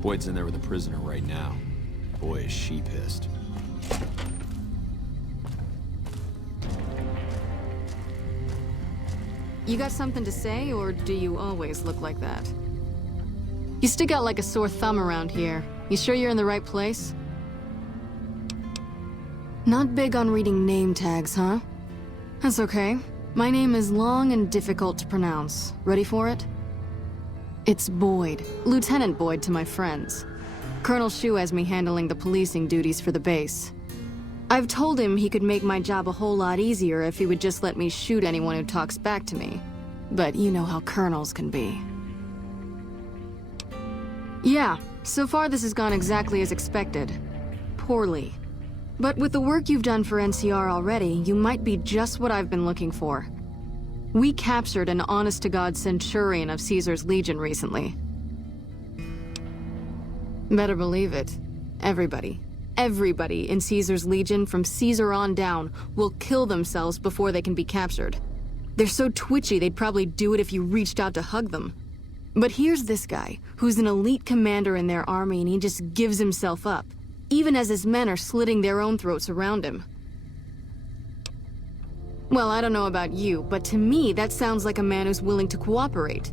Boyd's in there with a prisoner right now. Boy, is she pissed. You got something to say, or do you always look like that? You stick out like a sore thumb around here. You sure you're in the right place? Not big on reading name tags, huh? That's okay. My name is long and difficult to pronounce. Ready for it? It's Boyd. Lieutenant Boyd to my friends. Colonel Shu has me handling the policing duties for the base. I've told him he could make my job a whole lot easier if he would just let me shoot anyone who talks back to me. But you know how colonels can be. Yeah, so far this has gone exactly as expected. Poorly. But with the work you've done for NCR already, you might be just what I've been looking for. We captured an honest-to-God Centurion of Caesar's Legion recently. Better believe it. Everybody in Caesar's Legion from Caesar on down will kill themselves before they can be captured. They're so twitchy they'd probably do it if you reached out to hug them. But here's this guy, who's an elite commander in their army, and he just gives himself up, even as his men are slitting their own throats around him. Well, I don't know about you, but to me that sounds like a man who's willing to cooperate.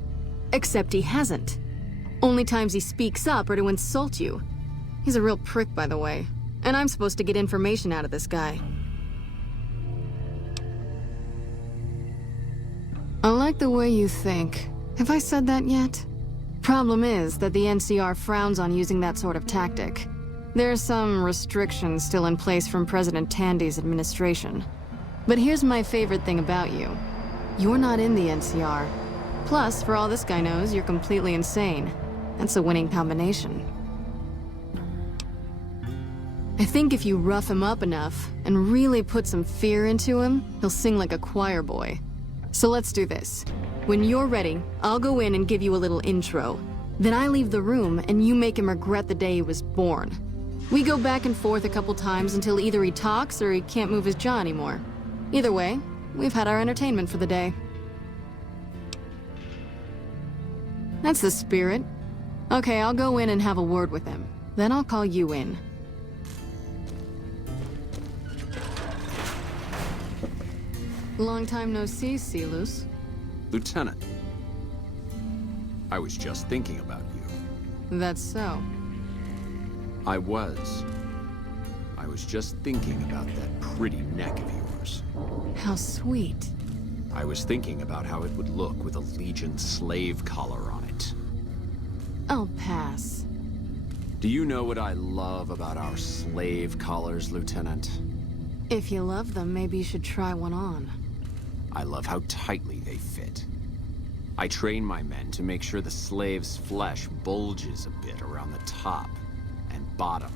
Except he hasn't. Only times he speaks up are to insult you. He's a real prick, by the way. And I'm supposed to get information out of this guy. I like the way you think. Have I said that yet? Problem is that the NCR frowns on using that sort of tactic. There are some restrictions still in place from President Tandy's administration. But here's my favorite thing about you. You're not in the NCR. Plus, for all this guy knows, you're completely insane. That's a winning combination. I think if you rough him up enough and really put some fear into him, he'll sing like a choir boy. So let's do this. When you're ready, I'll go in and give you a little intro. Then I leave the room and you make him regret the day he was born. We go back and forth a couple times until either he talks or he can't move his jaw anymore. Either way, we've had our entertainment for the day. That's the spirit. Okay, I'll go in and have a word with him. Then I'll call you in. Long time no see, Silus. Lieutenant. I was just thinking about you. That's so. I was just thinking about that pretty neck of yours. How sweet. I was thinking about how it would look with a Legion slave collar on it. I'll pass. Do you know what I love about our slave collars, Lieutenant? If you love them, maybe you should try one on. I love how tightly they fit. I train my men to make sure the slave's flesh bulges a bit around the top and bottom.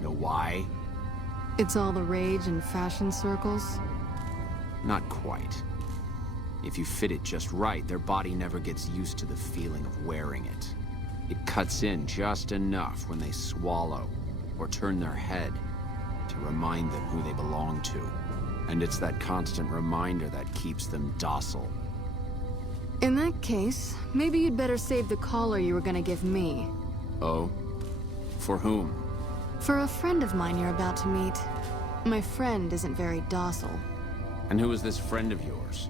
Know why? It's all the rage in fashion circles? Not quite. If you fit it just right, their body never gets used to the feeling of wearing it. It cuts in just enough when they swallow or turn their head to remind them who they belong to. And it's that constant reminder that keeps them docile. In that case, maybe you'd better save the collar you were gonna give me. Oh? For whom? For a friend of mine you're about to meet. My friend isn't very docile. And who is this friend of yours?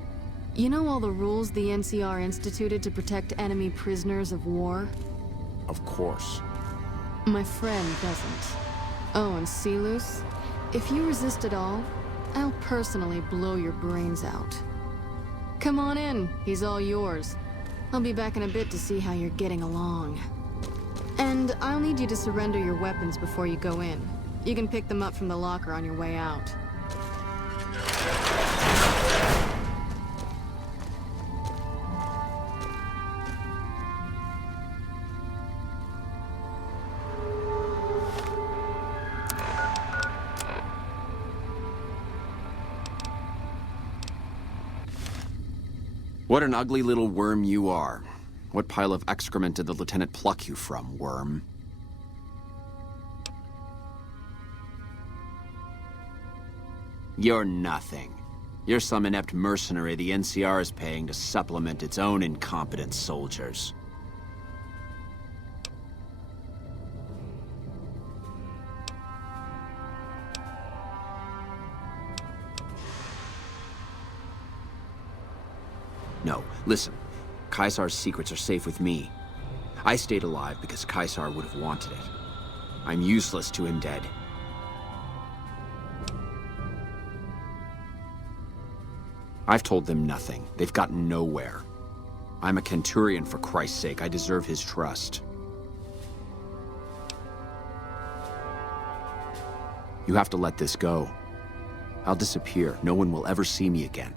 You know all the rules the NCR instituted to protect enemy prisoners of war? Of course. My friend doesn't. Oh, and Silus? If you resist at all, I'll personally blow your brains out. Come on in, he's all yours. I'll be back in a bit to see how you're getting along. And I'll need you to surrender your weapons before you go in. You can pick them up from the locker on your way out. What an ugly little worm you are. What pile of excrement did the lieutenant pluck you from, worm? You're nothing. You're some inept mercenary the NCR is paying to supplement its own incompetent soldiers. No, listen. Caesar's secrets are safe with me. I stayed alive because Caesar would have wanted it. I'm useless to him dead. I've told them nothing. They've gotten nowhere. I'm a Kenturian, for Christ's sake. I deserve his trust. You have to let this go. I'll disappear. No one will ever see me again.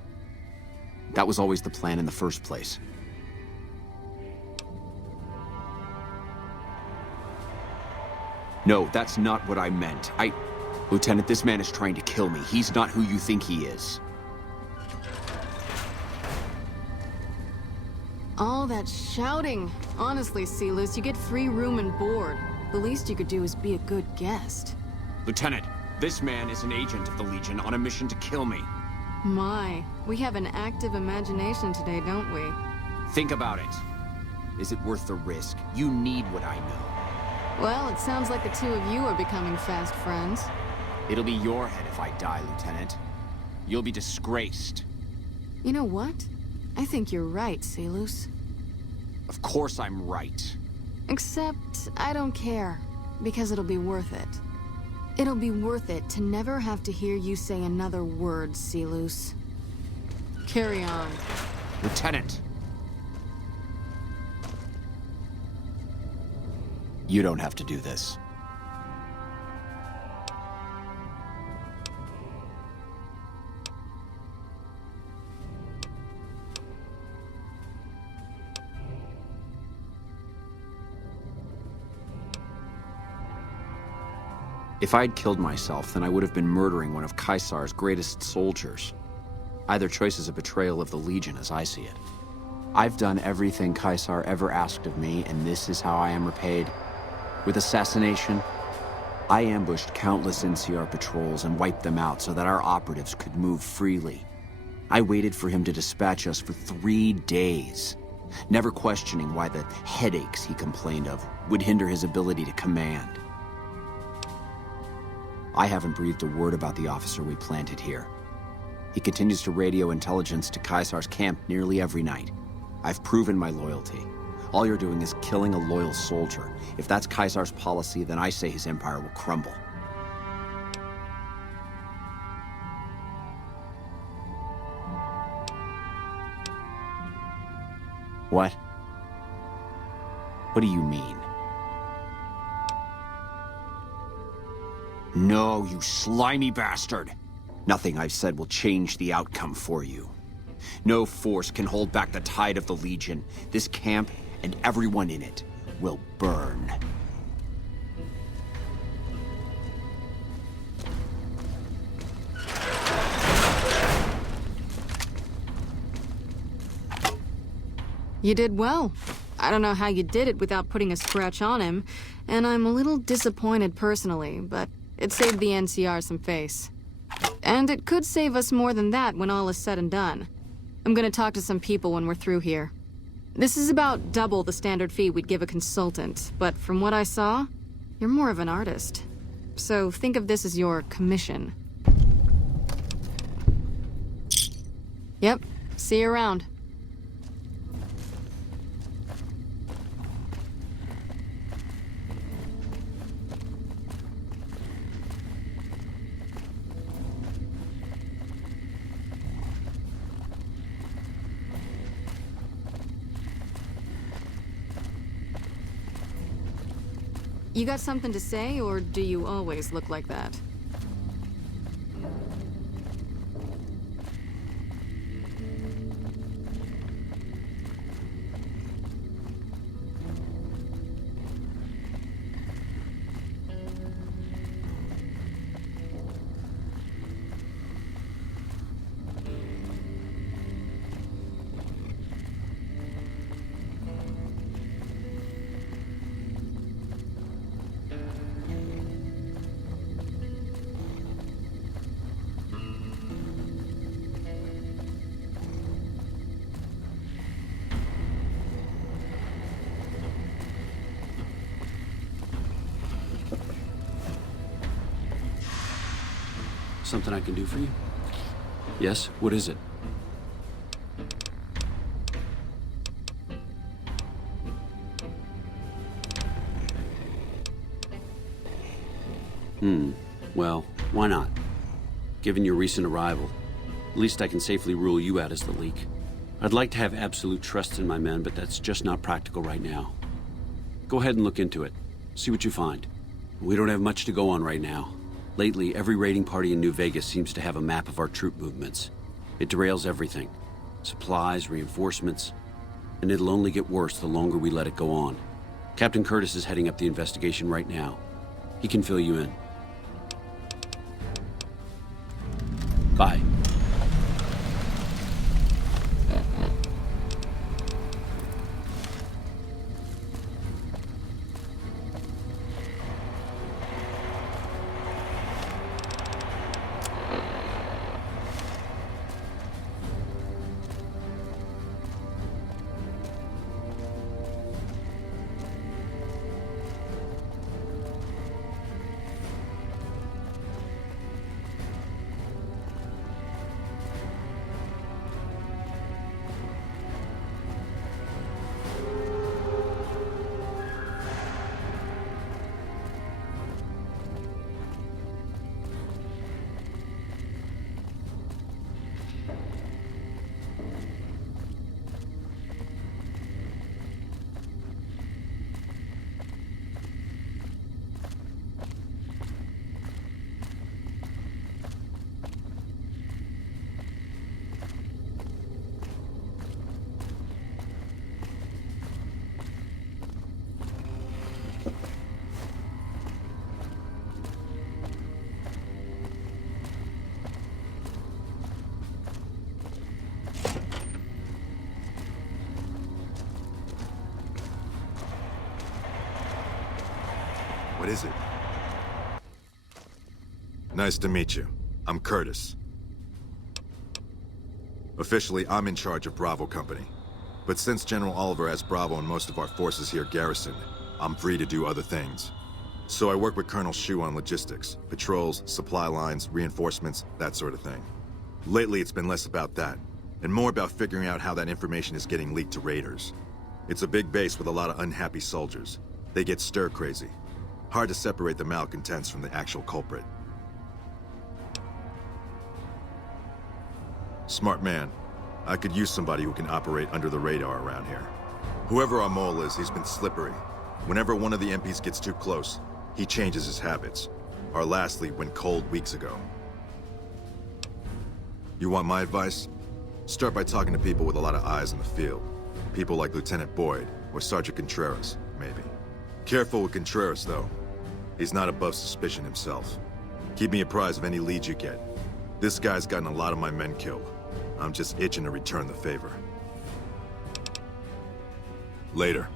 That was always the plan in the first place. No, that's not what I meant. Lieutenant, this man is trying to kill me. He's not who you think he is. All that shouting. Honestly, Celus, you get free room and board. The least you could do is be a good guest. Lieutenant, this man is an agent of the Legion on a mission to kill me. My, we have an active imagination today, don't we? Think about it. Is it worth the risk? You need what I know. Well, it sounds like the two of you are becoming fast friends. It'll be your head if I die, Lieutenant. You'll be disgraced. You know what? I think you're right, Celus. Of course I'm right. Except, I don't care. Because it'll be worth it. It'll be worth it to never have to hear you say another word, Celus. Carry on. Lieutenant! You don't have to do this. If I'd killed myself, then I would have been murdering one of Caesar's greatest soldiers. Either choice is a betrayal of the Legion, as I see it. I've done everything Caesar ever asked of me, and this is how I am repaid. With assassination, I ambushed countless NCR patrols and wiped them out so that our operatives could move freely. I waited for him to dispatch us for 3 days, never questioning why the headaches he complained of would hinder his ability to command. I haven't breathed a word about the officer we planted here. He continues to radio intelligence to Caesar's camp nearly every night. I've proven my loyalty. All you're doing is killing a loyal soldier. If that's Caesar's policy, then I say his empire will crumble. What? What do you mean? No, you slimy bastard! Nothing I've said will change the outcome for you. No force can hold back the tide of the Legion. This camp and everyone in it will burn. You did well. I don't know how you did it without putting a scratch on him, and I'm a little disappointed personally, but it saved the NCR some face. And it could save us more than that when all is said and done. I'm gonna talk to some people when we're through here. This is about double the standard fee we'd give a consultant, but from what I saw, you're more of an artist. So think of this as your commission. Yep, see you around. You got something to say, or do you always look like that? Something I can do for you? Yes? What is it? Well, why not? Given your recent arrival, at least I can safely rule you out as the leak. I'd like to have absolute trust in my men, but that's just not practical right now. Go ahead and look into it. See what you find. We don't have much to go on right now. Lately, every raiding party in New Vegas seems to have a map of our troop movements. It derails everything. Supplies, reinforcements, and it'll only get worse the longer we let it go on. Captain Curtis is heading up the investigation right now. He can fill you in. Bye. What is it? Nice to meet you. I'm Curtis. Officially, I'm in charge of Bravo Company. But since General Oliver has Bravo and most of our forces here garrisoned, I'm free to do other things. So I work with Colonel Shu on logistics, patrols, supply lines, reinforcements, that sort of thing. Lately, it's been less about that, and more about figuring out how that information is getting leaked to raiders. It's a big base with a lot of unhappy soldiers. They get stir-crazy. Hard to separate the malcontents from the actual culprit. Smart man. I could use somebody who can operate under the radar around here. Whoever our mole is, he's been slippery. Whenever one of the MPs gets too close, he changes his habits. Our last lead went cold weeks ago. You want my advice? Start by talking to people with a lot of eyes in the field. People like Lieutenant Boyd, or Sergeant Contreras, maybe. Careful with Contreras, though. He's not above suspicion himself. Keep me apprised of any leads you get. This guy's gotten a lot of my men killed. I'm just itching to return the favor. Later.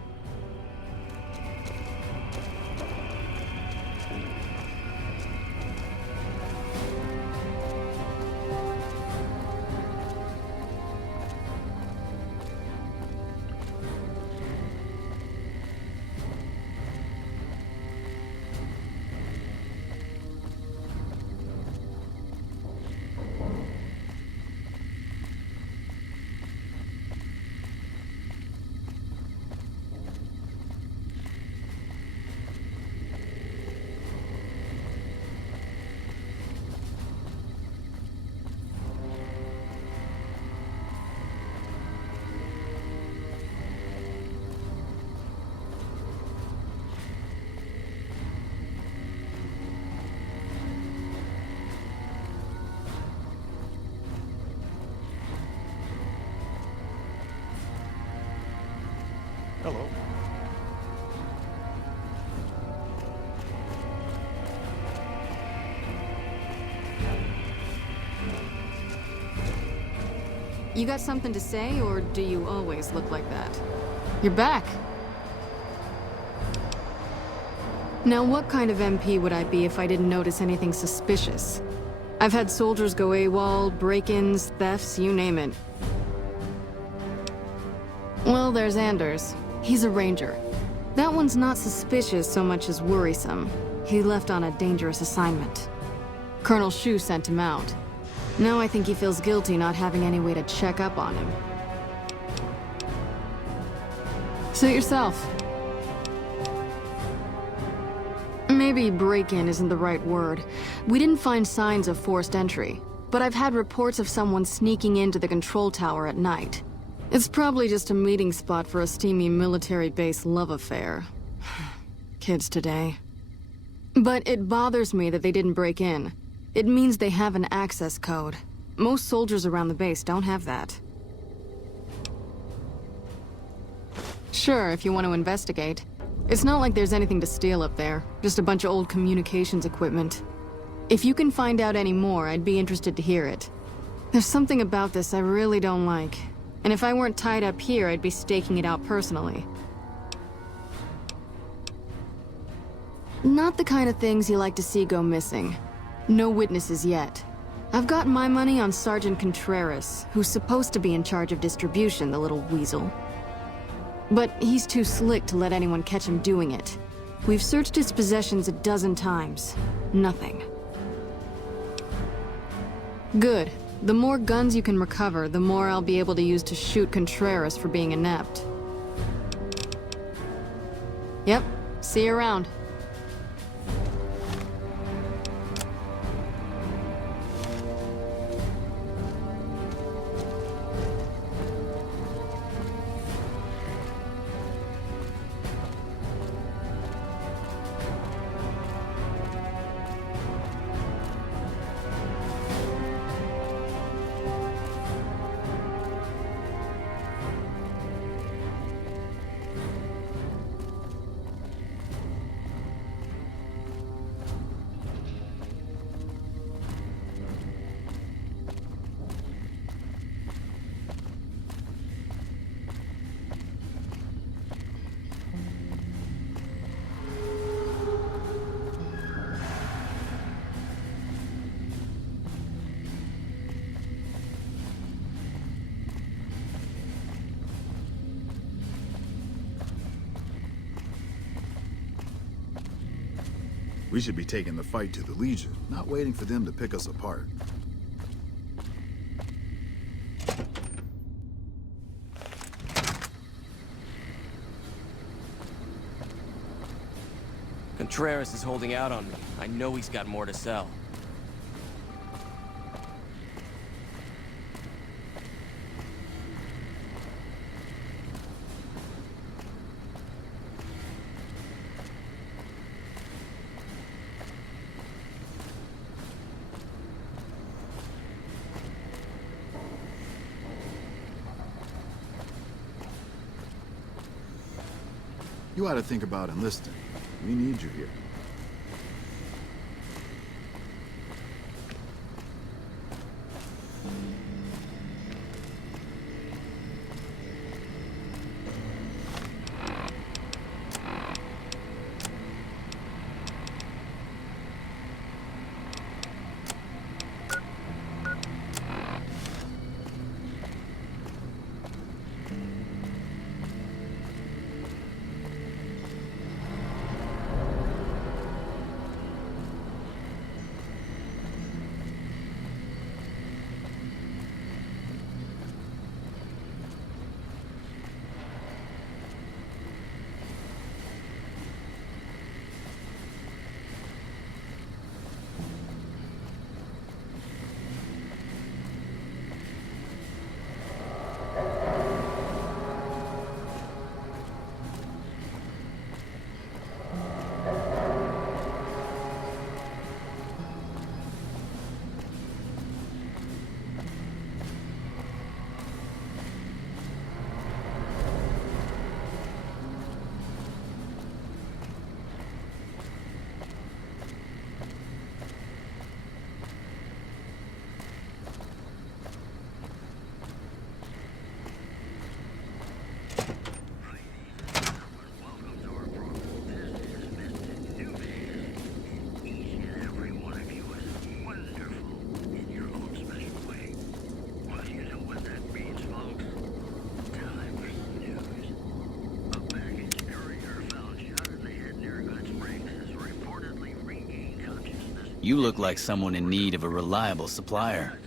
Hello. You got something to say, or do you always look like that? You're back. Now, what kind of MP would I be if I didn't notice anything suspicious? I've had soldiers go AWOL, break-ins, thefts, you name it. Well, there's Anders. He's a ranger. That one's not suspicious so much as worrisome. He left on a dangerous assignment. Colonel Shu sent him out. Now I think he feels guilty not having any way to check up on him. Suit yourself. Maybe break-in isn't the right word. We didn't find signs of forced entry, but I've had reports of someone sneaking into the control tower at night. It's probably just a meeting spot for a steamy military base love affair. Kids today. But it bothers me that they didn't break in. It means they have an access code. Most soldiers around the base don't have that. Sure, if you want to investigate. It's not like there's anything to steal up there, just a bunch of old communications equipment. If you can find out any more, I'd be interested to hear it. There's something about this I really don't like. And if I weren't tied up here, I'd be staking it out personally. Not the kind of things you like to see go missing. No witnesses yet. I've got my money on Sergeant Contreras, who's supposed to be in charge of distribution, the little weasel. But he's too slick to let anyone catch him doing it. We've searched his possessions a dozen times. Nothing. Good. The more guns you can recover, the more I'll be able to use to shoot Contreras for being inept. Yep. See you around. We should be taking the fight to the Legion, not waiting for them to pick us apart. Contreras is holding out on me. I know he's got more to sell. You ought to think about enlisting. We need you here. You look like someone in need of a reliable supplier.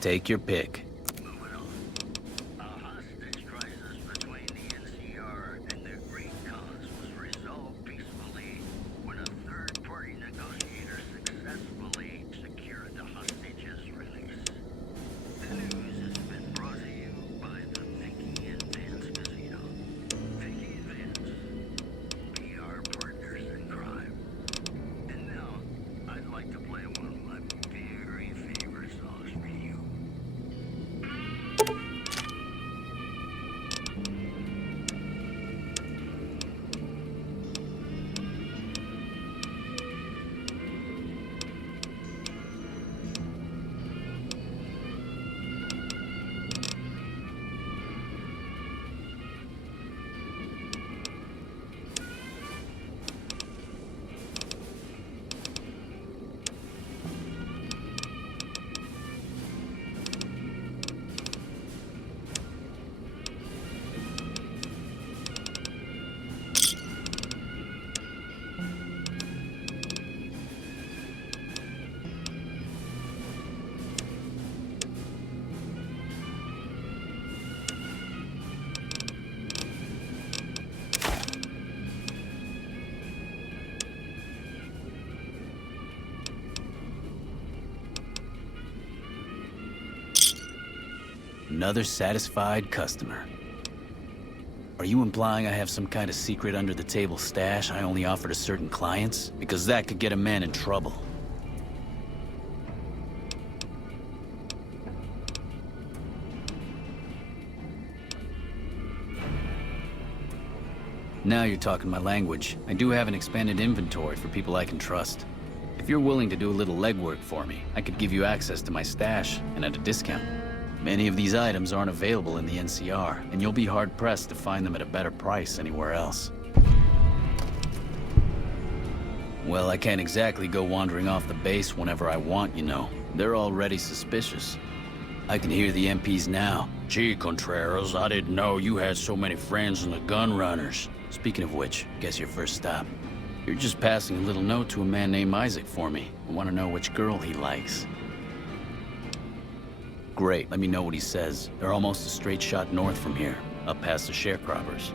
Take your pick. Another satisfied customer. Are you implying I have some kind of secret under-the-table stash I only offer to certain clients? Because that could get a man in trouble. Now you're talking my language. I do have an expanded inventory for people I can trust. If you're willing to do a little legwork for me, I could give you access to my stash, and at a discount. Many of these items aren't available in the NCR, and you'll be hard-pressed to find them at a better price anywhere else. Well, I can't exactly go wandering off the base whenever I want, you know. They're already suspicious. I can hear the MPs now. Gee, Contreras, I didn't know you had so many friends in the gun runners. Speaking of which, guess your first stop. You're just passing a little note to a man named Isaac for me. I want to know which girl he likes. Great, let me know what he says. They're almost a straight shot north from here, up past the sharecroppers.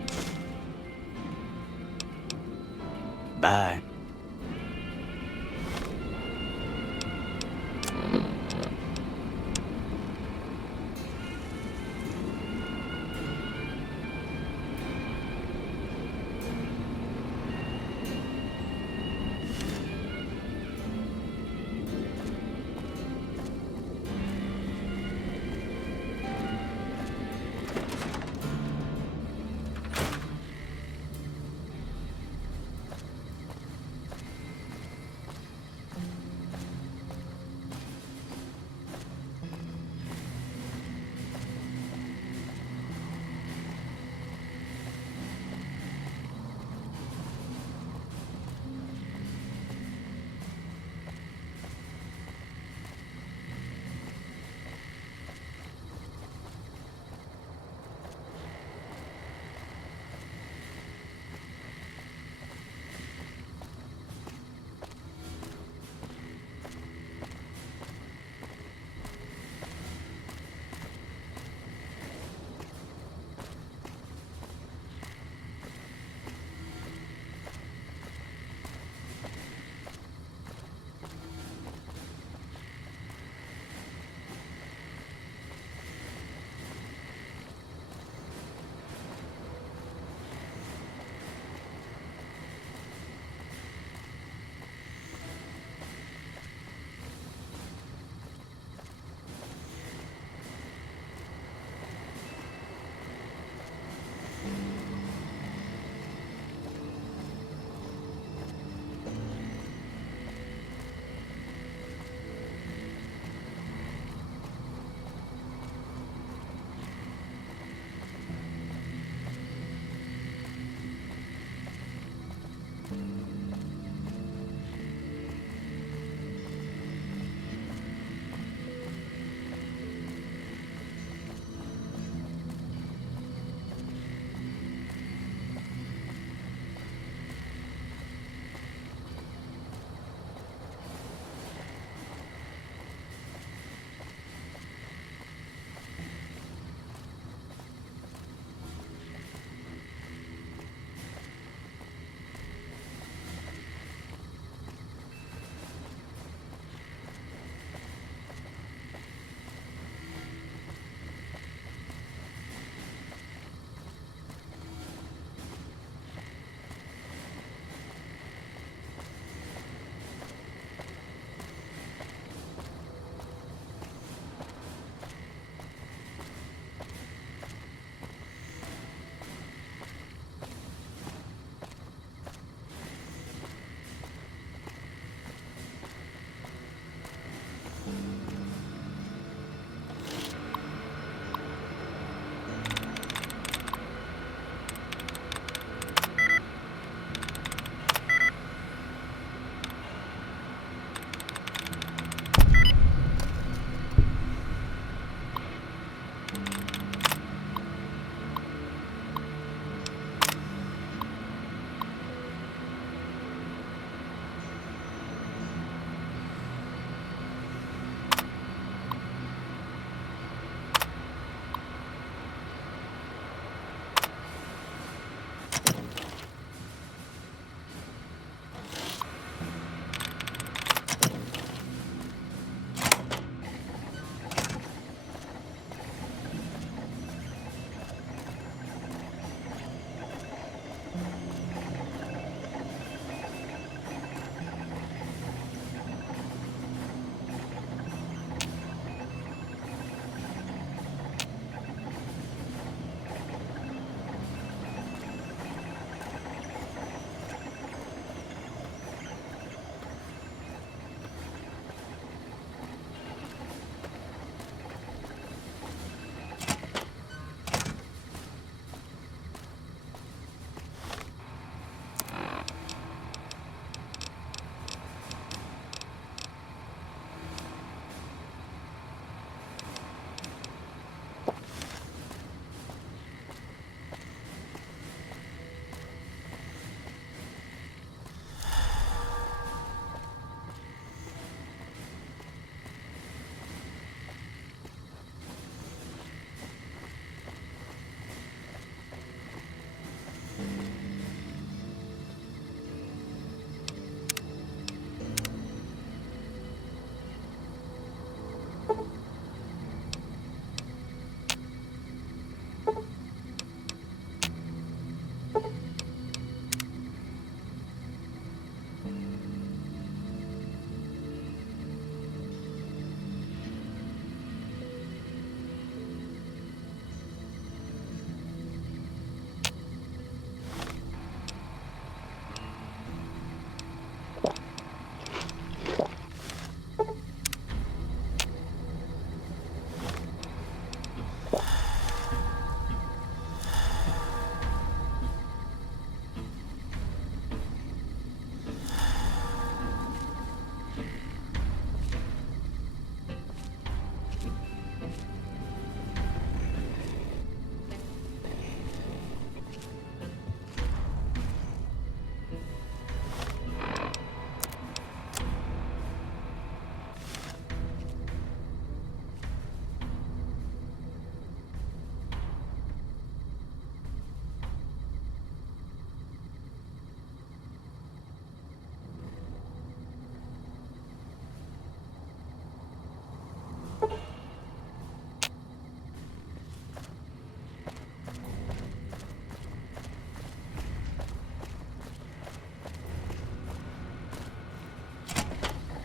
Bye.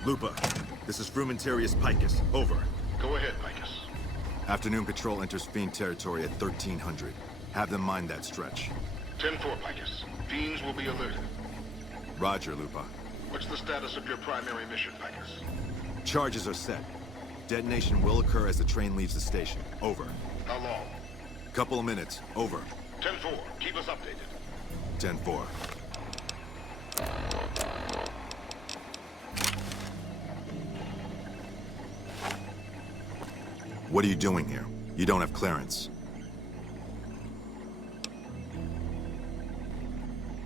Lupa, this is Frumentarius Picus. Over. Go ahead, Picus. Afternoon patrol enters Fiend territory at 1300. Have them mind that stretch. 10-4, Picus. Fiends will be alerted. Roger, Lupa. What's the status of your primary mission, Picus? Charges are set. Detonation will occur as the train leaves the station. Over. How long? Couple of minutes. Over. 10-4. Keep us updated. 10-4. What are you doing here? You don't have clearance.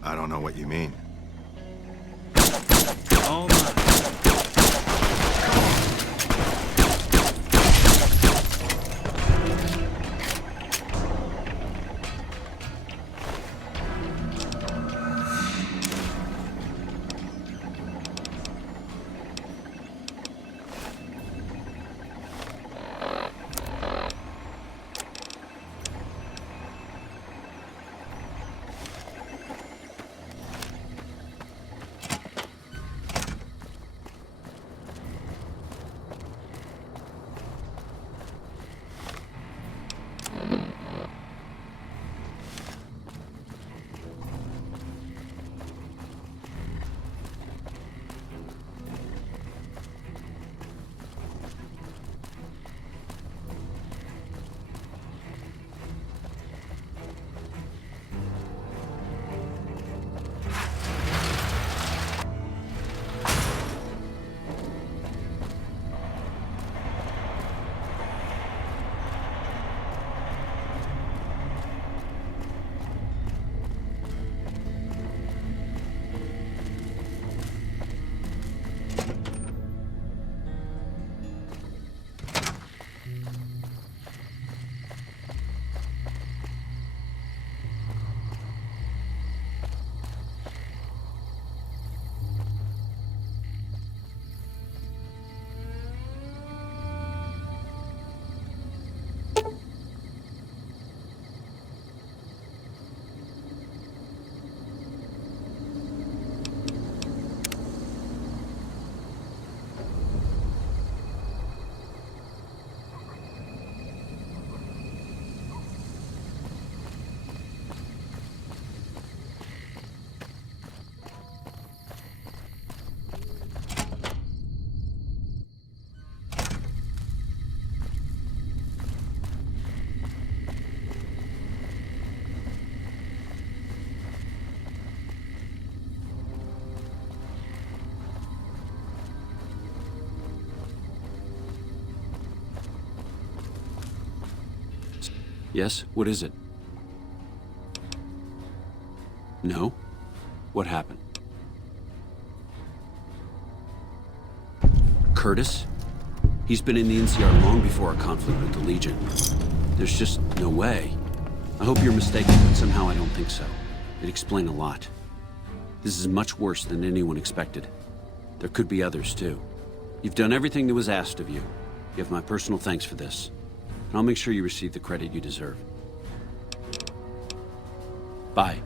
I don't know what you mean. Oh my. Yes? What is it? No? What happened? Curtis? He's been in the NCR long before our conflict with the Legion. There's just no way. I hope you're mistaken, but somehow I don't think so. It'd explain a lot. This is much worse than anyone expected. There could be others, too. You've done everything that was asked of you. You have my personal thanks for this. And I'll make sure you receive the credit you deserve. Bye.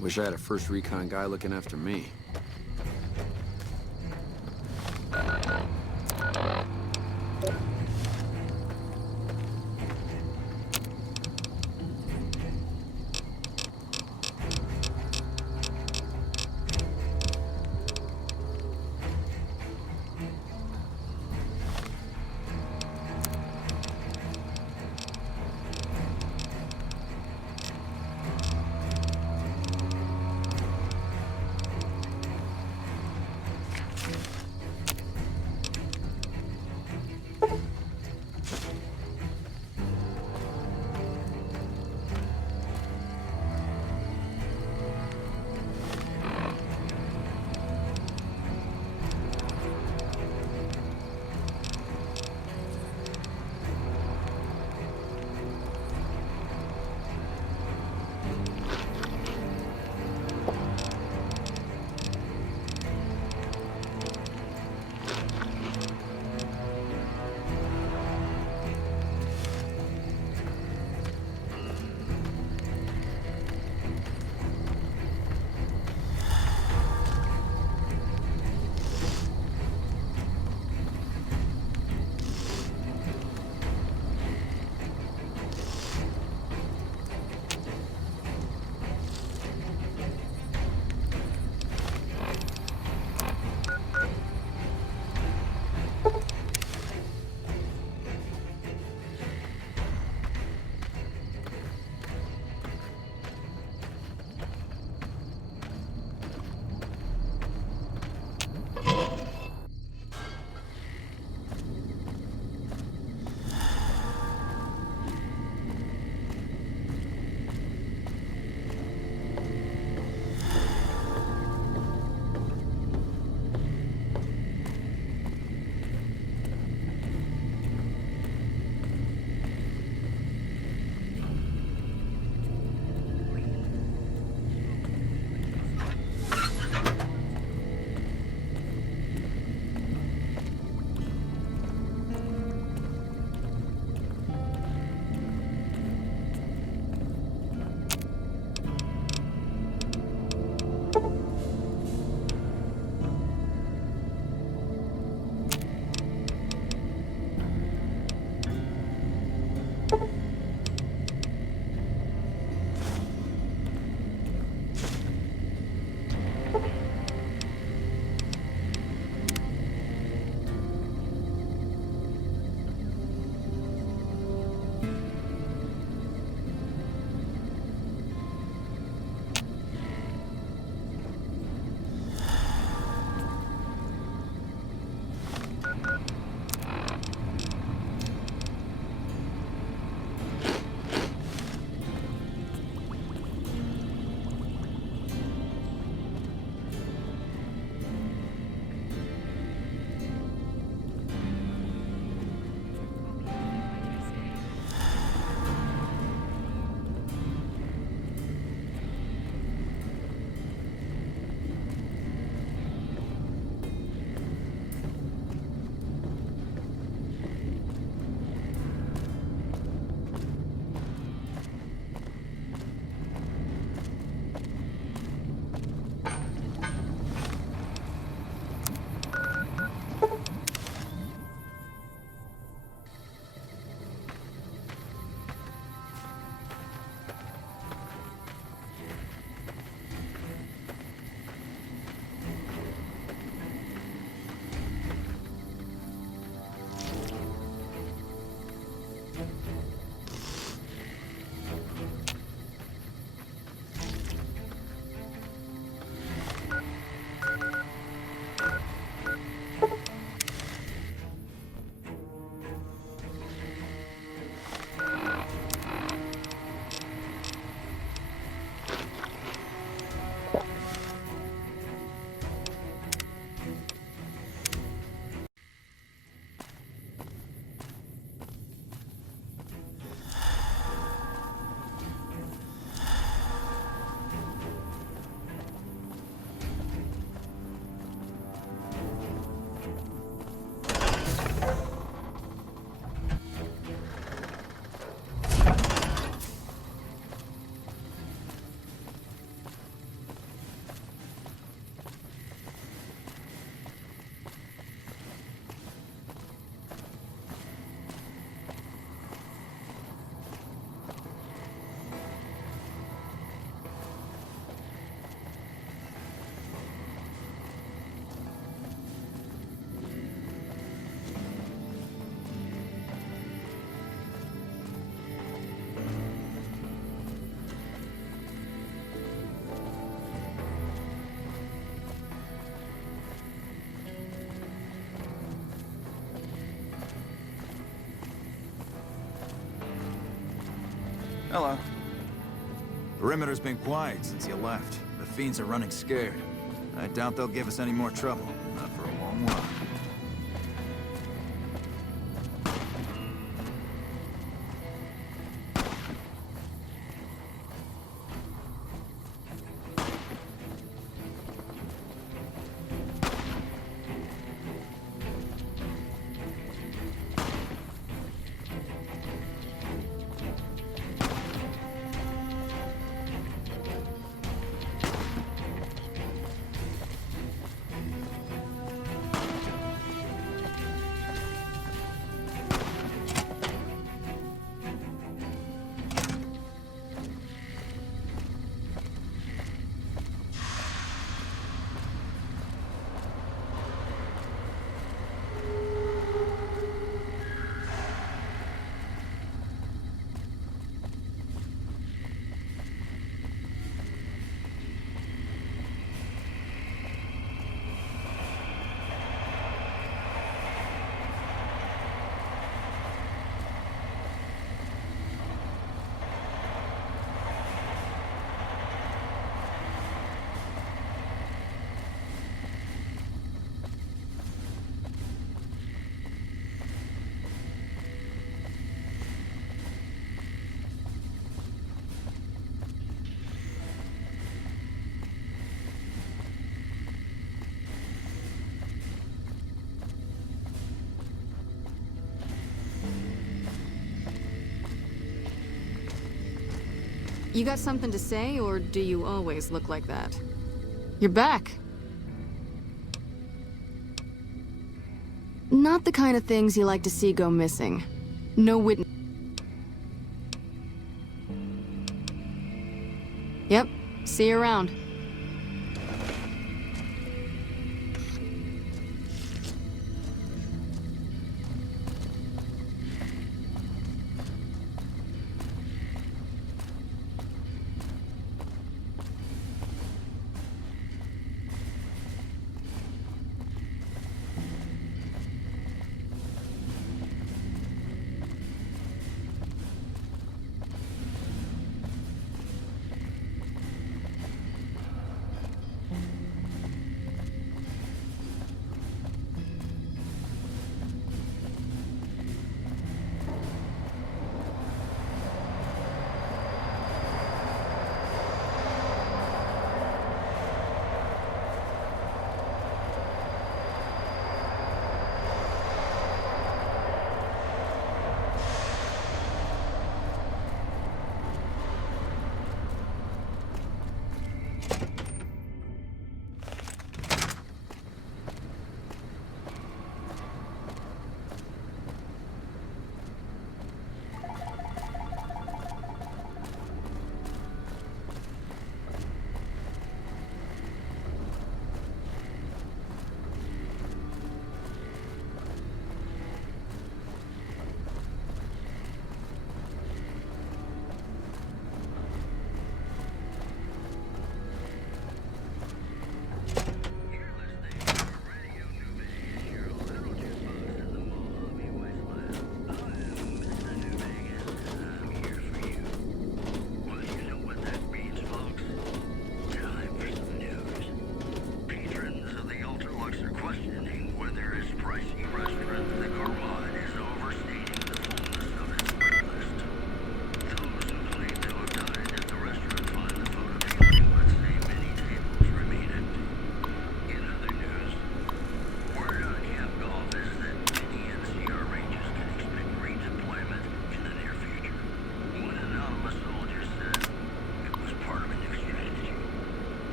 Wish I had a first recon guy looking after me. Hello. Perimeter's been quiet since you left. The fiends are running scared. I doubt they'll give us any more trouble. Not for a long while. You got something to say, or do you always look like that? You're back. Not the kind of things you like to see go missing. No witness. Yep, see you around.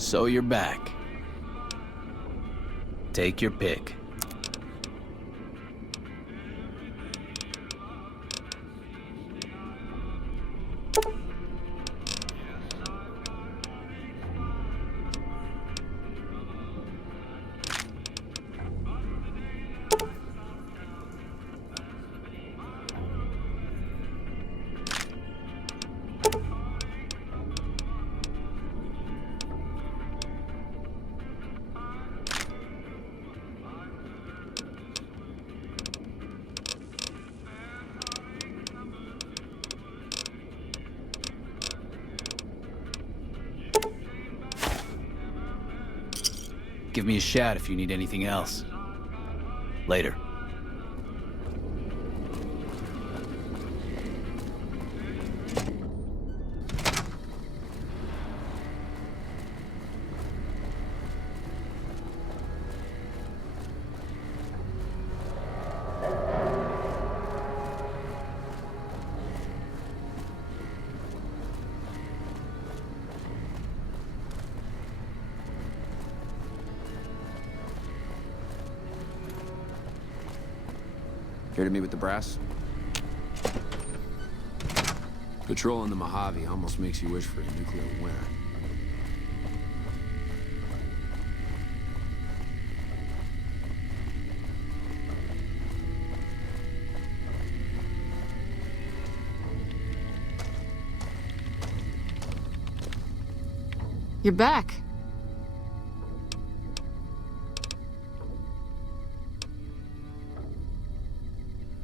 So you're back. Take your pick. Give me a shout if you need anything else. Later. Here to meet with the brass? Patrolling the Mojave almost makes you wish for a nuclear winter. You're back.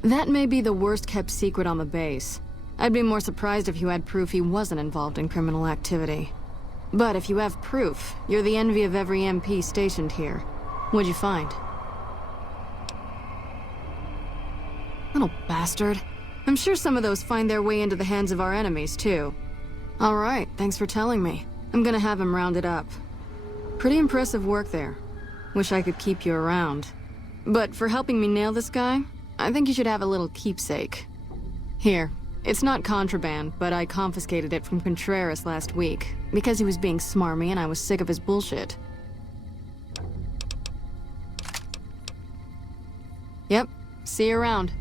That may be the worst-kept secret on the base. I'd be more surprised if you had proof he wasn't involved in criminal activity. But if you have proof, you're the envy of every MP stationed here. What'd you find? Little bastard. I'm sure some of those find their way into the hands of our enemies, too. All right, thanks for telling me. I'm gonna have him rounded up. Pretty impressive work there. Wish I could keep you around. But for helping me nail this guy, I think you should have a little keepsake. Here, it's not contraband, but I confiscated it from Contreras last week, because he was being smarmy and I was sick of his bullshit. Yep, see you around.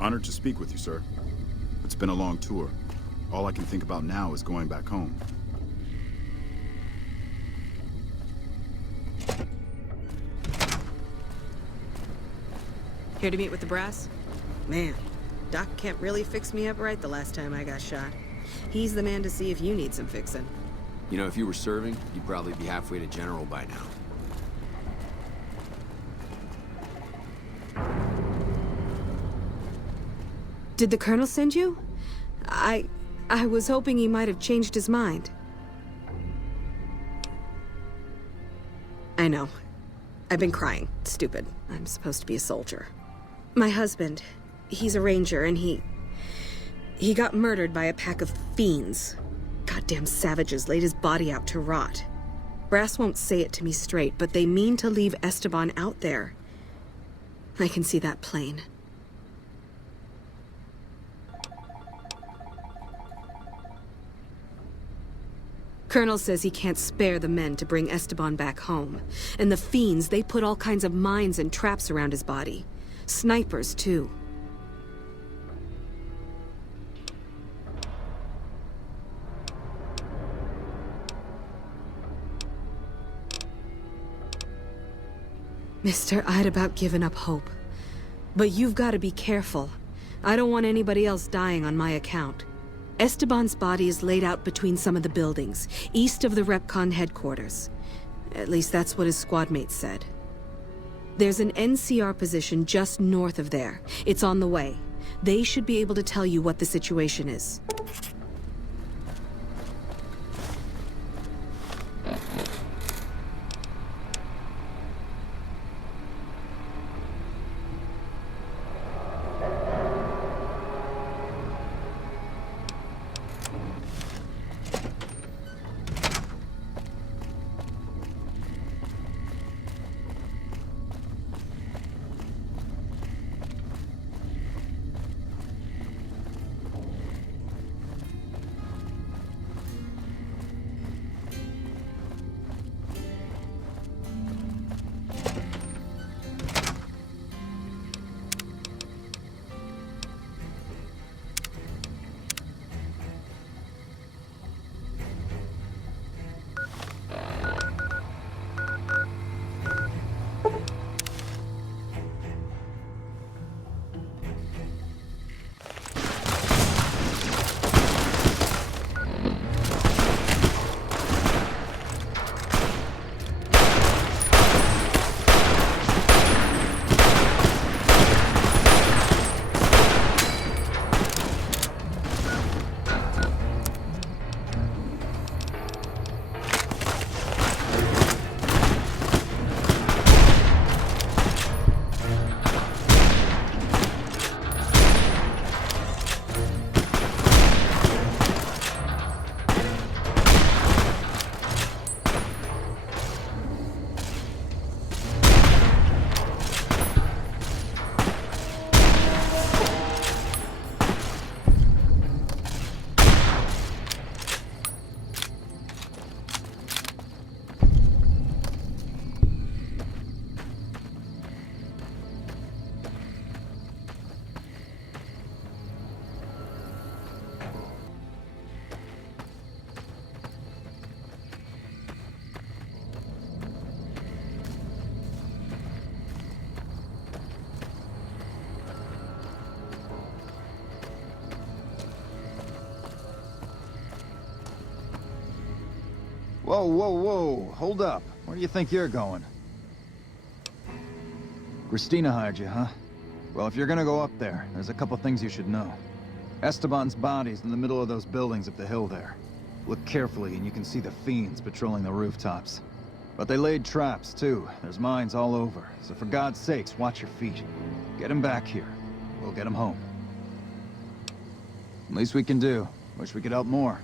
Honored to speak with you, sir. It's been a long tour. All I can think about now is going back home. Here to meet with the brass? Man, Doc Kemp really fixed me up right the last time I got shot. He's the man to see if you need some fixing. You know, if you were serving, you'd probably be halfway to General by now. Did the Colonel send you? I was hoping he might have changed his mind. I know. I've been crying. Stupid. I'm supposed to be a soldier. My husband, he's a ranger, and he got murdered by a pack of fiends. Goddamn savages laid his body out to rot. Brass won't say it to me straight, but they mean to leave Esteban out there. I can see that plain. Colonel says he can't spare the men to bring Esteban back home. And the fiends, they put all kinds of mines and traps around his body. Snipers, too. Mister, I'd about given up hope. But you've got to be careful. I don't want anybody else dying on my account. Esteban's body is laid out between some of the buildings, east of the REPCONN headquarters. At least that's what his squad mates said. There's an NCR position just north of there. It's on the way. They should be able to tell you what the situation is. Whoa, whoa, whoa. Hold up. Where do you think you're going? Christina hired you, huh? Well, if you're gonna go up there, there's a couple things you should know. Esteban's body's in the middle of those buildings up the hill there. Look carefully and you can see the fiends patrolling the rooftops. But they laid traps, too. There's mines all over. So for God's sakes, watch your feet. Get him back here. We'll get him home. Least we can do. Wish we could help more.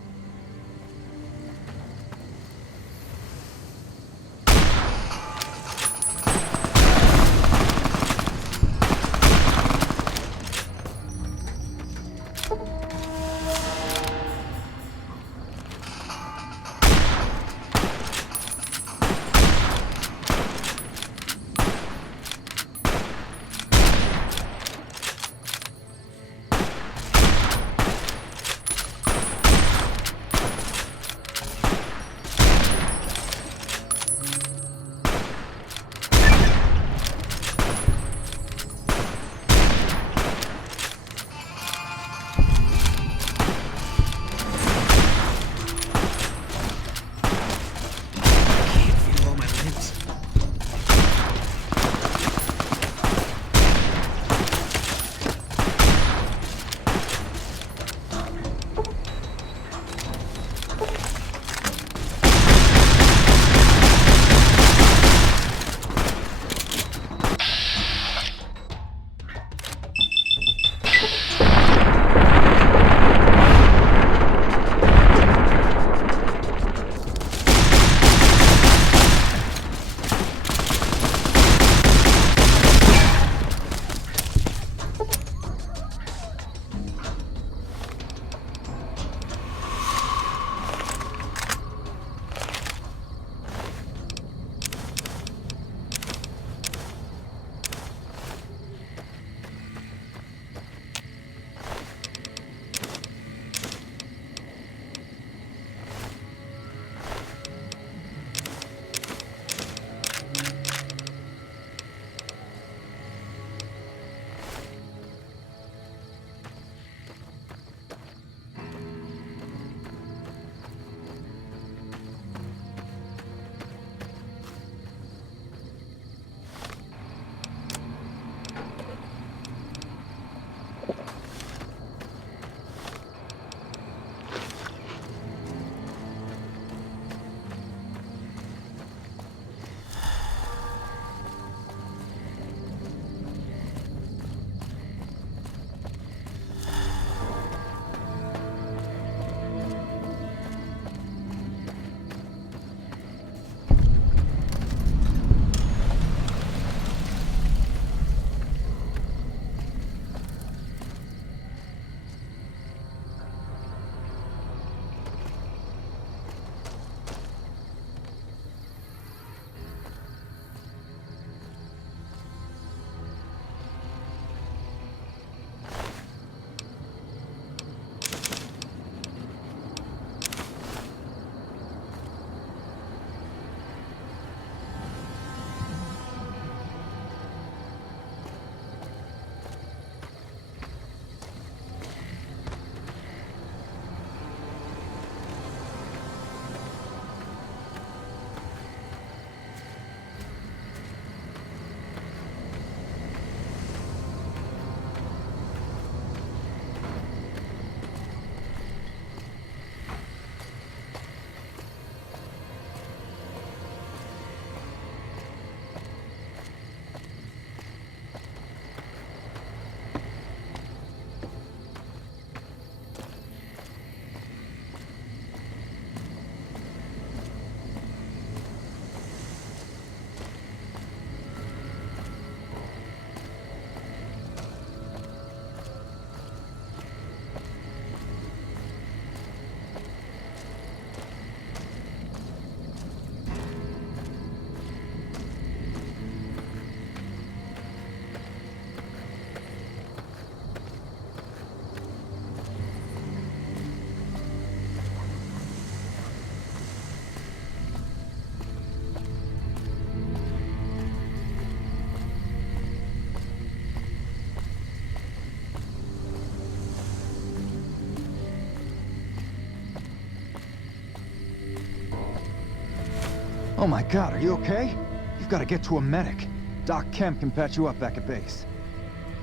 Oh my god, are you okay? You've got to get to a medic. Doc Kemp can patch you up back at base.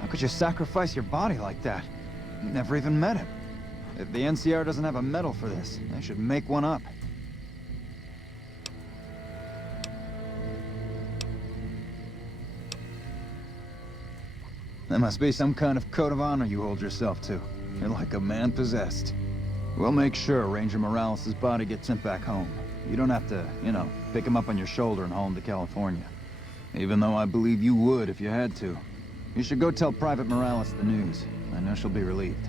How could you sacrifice your body like that? You never even met him. If the NCR doesn't have a medal for this, they should make one up. That must be some kind of code of honor you hold yourself to. You're like a man possessed. We'll make sure Ranger Morales' body gets sent back home. You don't have to, you know, pick him up on your shoulder and haul him to California. Even though I believe you would if you had to. You should go tell Private Morales the news. I know she'll be relieved.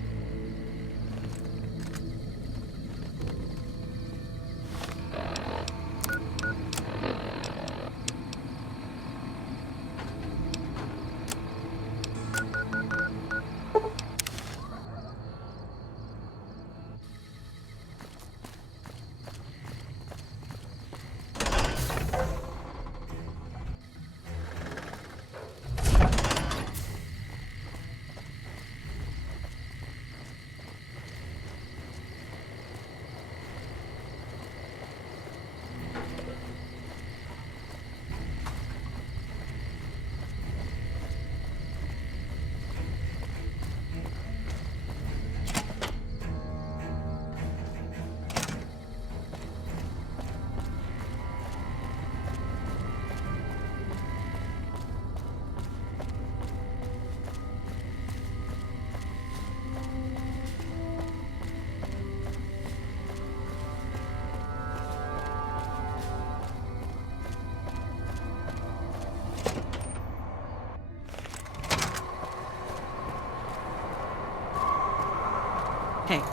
Hey,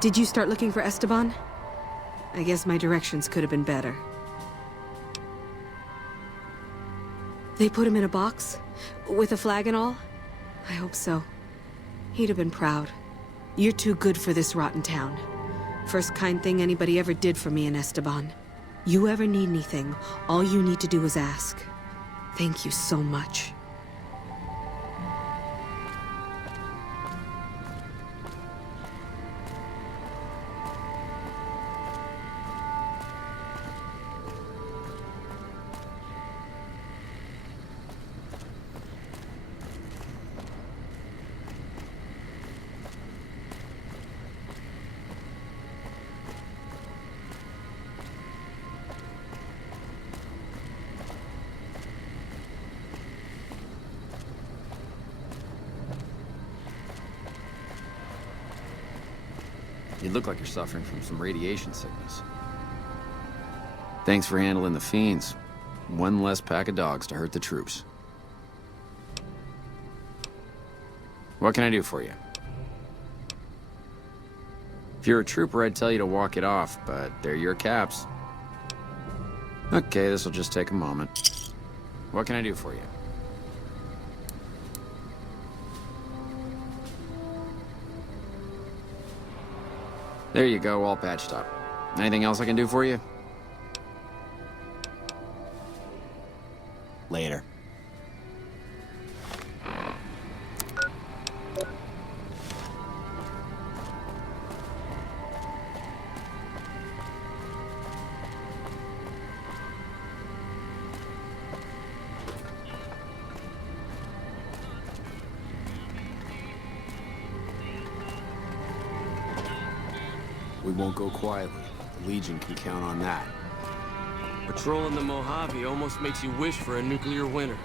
did you start looking for Esteban? I guess my directions could have been better. They put him in a box? With a flag and all? I hope so. He'd have been proud. You're too good for this rotten town. First kind thing anybody ever did for me in Esteban. You ever need anything, all you need to do is ask. Thank you so much. You look like you're suffering from some radiation sickness. Thanks for handling the fiends. One less pack of dogs to hurt the troops. What can I do for you? If you're a trooper, I'd tell you to walk it off, but they're your caps. Okay, this'll just take a moment. What can I do for you? There you go, all patched up. Anything else I can do for you? Later. We won't go quietly. The Legion can count on that. Patrolling the Mojave almost makes you wish for a nuclear winter.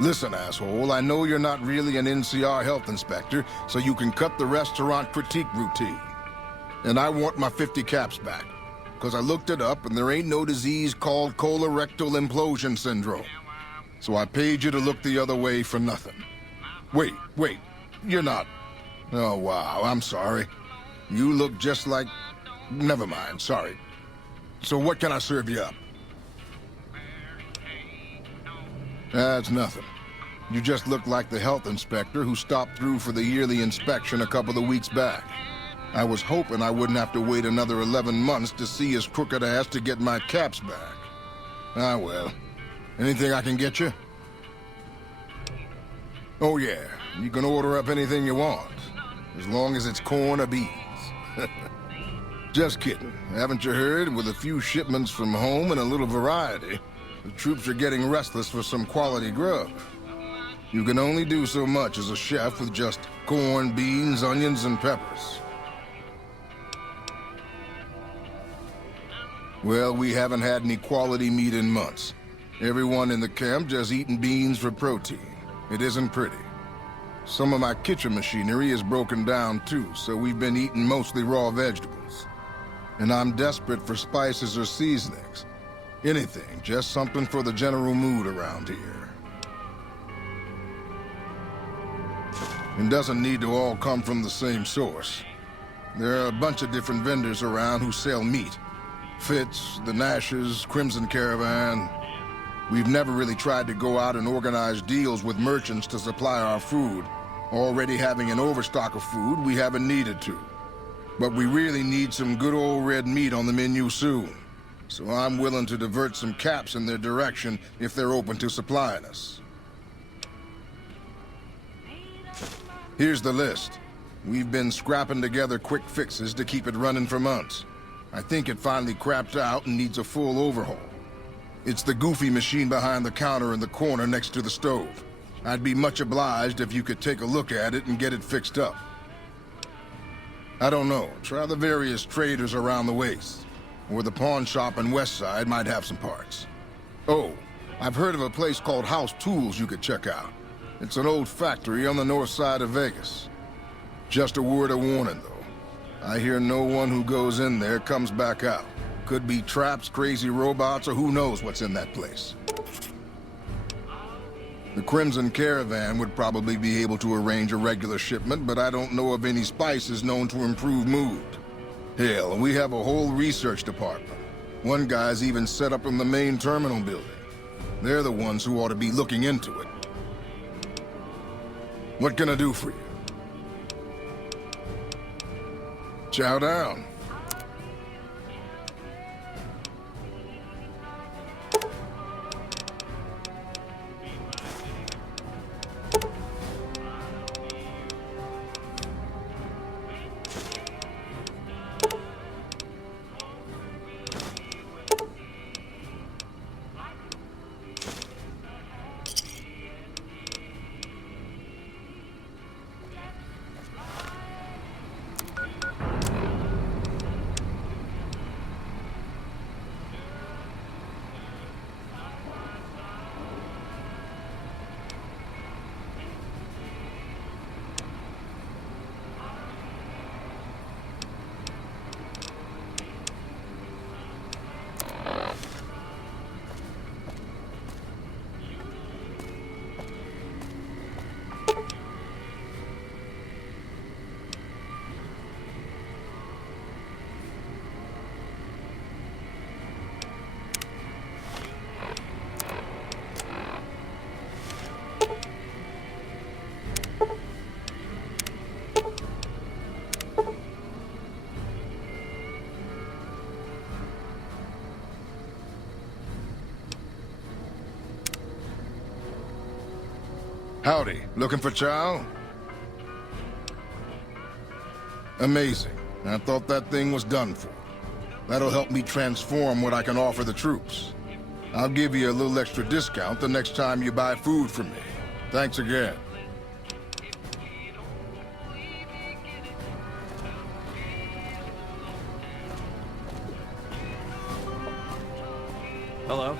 Listen, asshole, I know you're not really an NCR health inspector, so you can cut the restaurant critique routine. And I want my 50 caps back. Because I looked it up, and there ain't no disease called colorectal implosion syndrome. So I paid you to look the other way for nothing. Wait, you're not... Oh, wow, I'm sorry. You look just like... Never mind, sorry. So what can I serve you up? That's nothing. You just look like the health inspector who stopped through for the yearly inspection a couple of weeks back. I was hoping I wouldn't have to wait another 11 months to see his crooked ass to get my caps back. Ah, well. Anything I can get you? Oh, yeah. You can order up anything you want. As long as it's corn or beans. Just kidding. Haven't you heard? With a few shipments from home and a little variety, the troops are getting restless for some quality grub. You can only do so much as a chef with just corn, beans, onions, and peppers. Well, we haven't had any quality meat in months. Everyone in the camp just eating beans for protein. It isn't pretty. Some of my kitchen machinery is broken down too, so we've been eating mostly raw vegetables. And I'm desperate for spices or seasonings. Anything, just something for the general mood around here. It doesn't need to all come from the same source. There are a bunch of different vendors around who sell meat. Fitz, the Nashes, Crimson Caravan. We've never really tried to go out and organize deals with merchants to supply our food. Already having an overstock of food, we haven't needed to. But we really need some good old red meat on the menu soon. So I'm willing to divert some caps in their direction if they're open to supplying us. Here's the list. We've been scrapping together quick fixes to keep it running for months. I think it finally crapped out and needs a full overhaul. It's the goofy machine behind the counter in the corner next to the stove. I'd be much obliged if you could take a look at it and get it fixed up. I don't know. Try the various traders around the waste. Or the pawn shop in West Side might have some parts. Oh, I've heard of a place called House Tools you could check out. It's an old factory on the north side of Vegas. Just a word of warning, though. I hear no one who goes in there comes back out. Could be traps, crazy robots, or who knows what's in that place. The Crimson Caravan would probably be able to arrange a regular shipment, but I don't know of any spices known to improve mood. Hell, we have a whole research department. One guy's even set up in the main terminal building. They're the ones who ought to be looking into it. What can I do for you? Chow down. Howdy, looking for chow? Amazing. I thought that thing was done for. That'll help me transform what I can offer the troops. I'll give you a little extra discount the next time you buy food from me. Thanks again. Hello.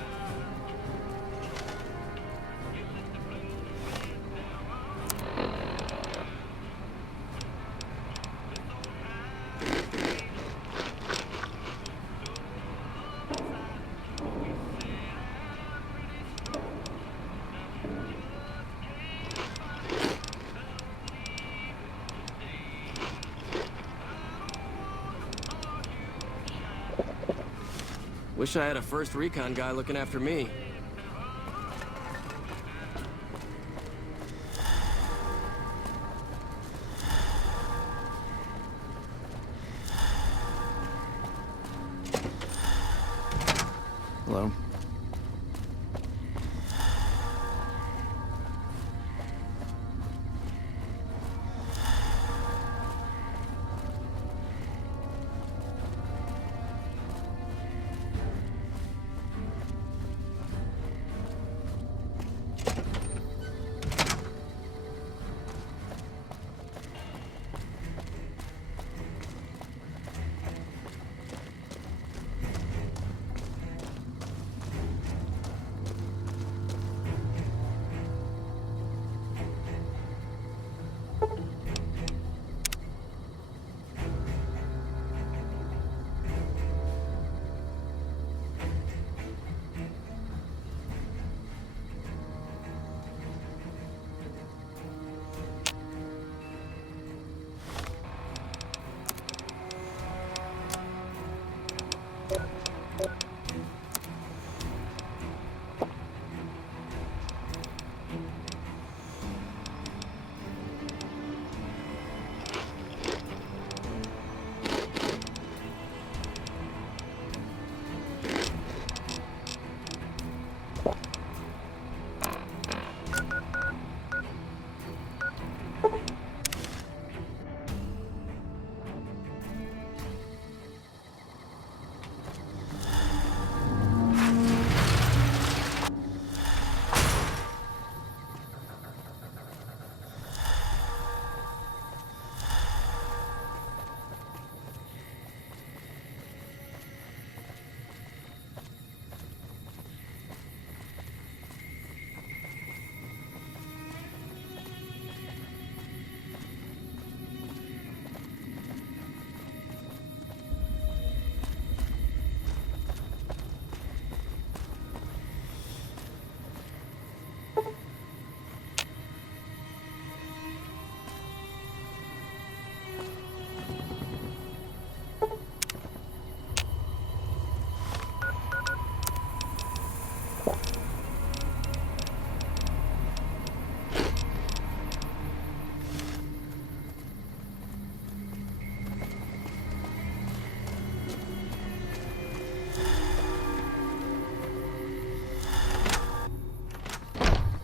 Wish I had a first recon guy looking after me. Hello?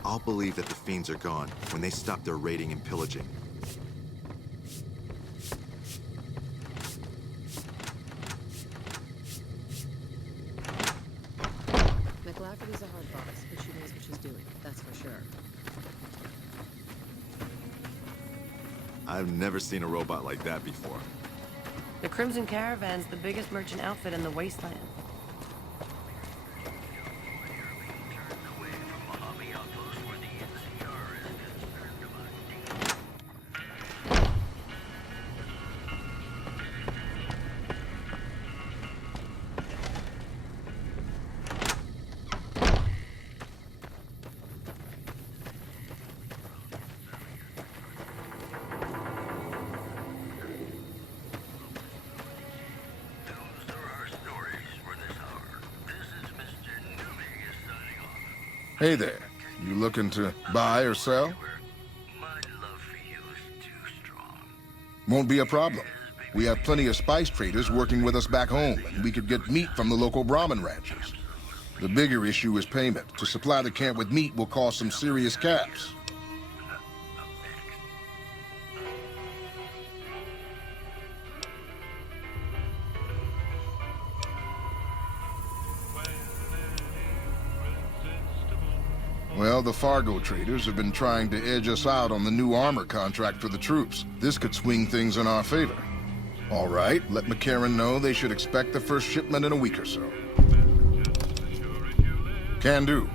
I'll believe that the fiends are gone when they stop their raiding and pillaging. McLafferty's a hard boss, but she knows what she's doing, that's for sure. I've never seen a robot like that before. The Crimson Caravan's the biggest merchant outfit in the wasteland. Hey there. You looking to buy or sell? Won't be a problem. We have plenty of spice traders working with us back home, and we could get meat from the local Brahmin ranchers. The bigger issue is payment. To supply the camp with meat will cost some serious caps. Well, the Fargo traders have been trying to edge us out on the new armor contract for the troops. This could swing things in our favor. All right, let McCarran know they should expect the first shipment in a week or so. Can do.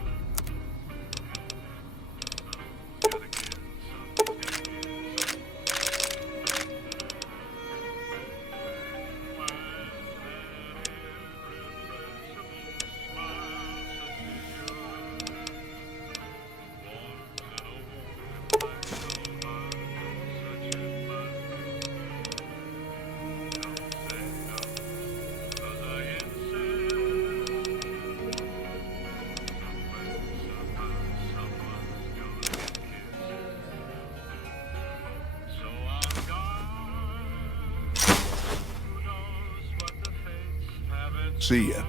See ya.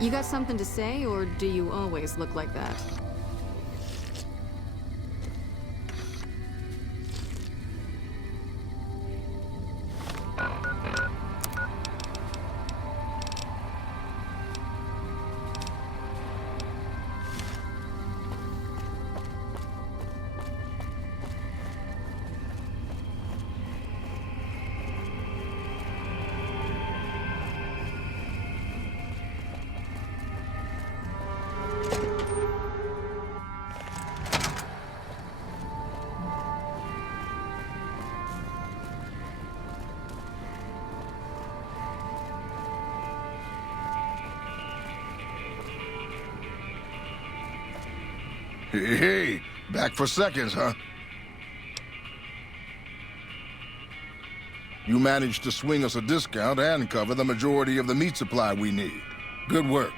You got something to say, or do you always look like that? Hey, back for seconds, huh? You managed to swing us a discount and cover the majority of the meat supply we need. Good work.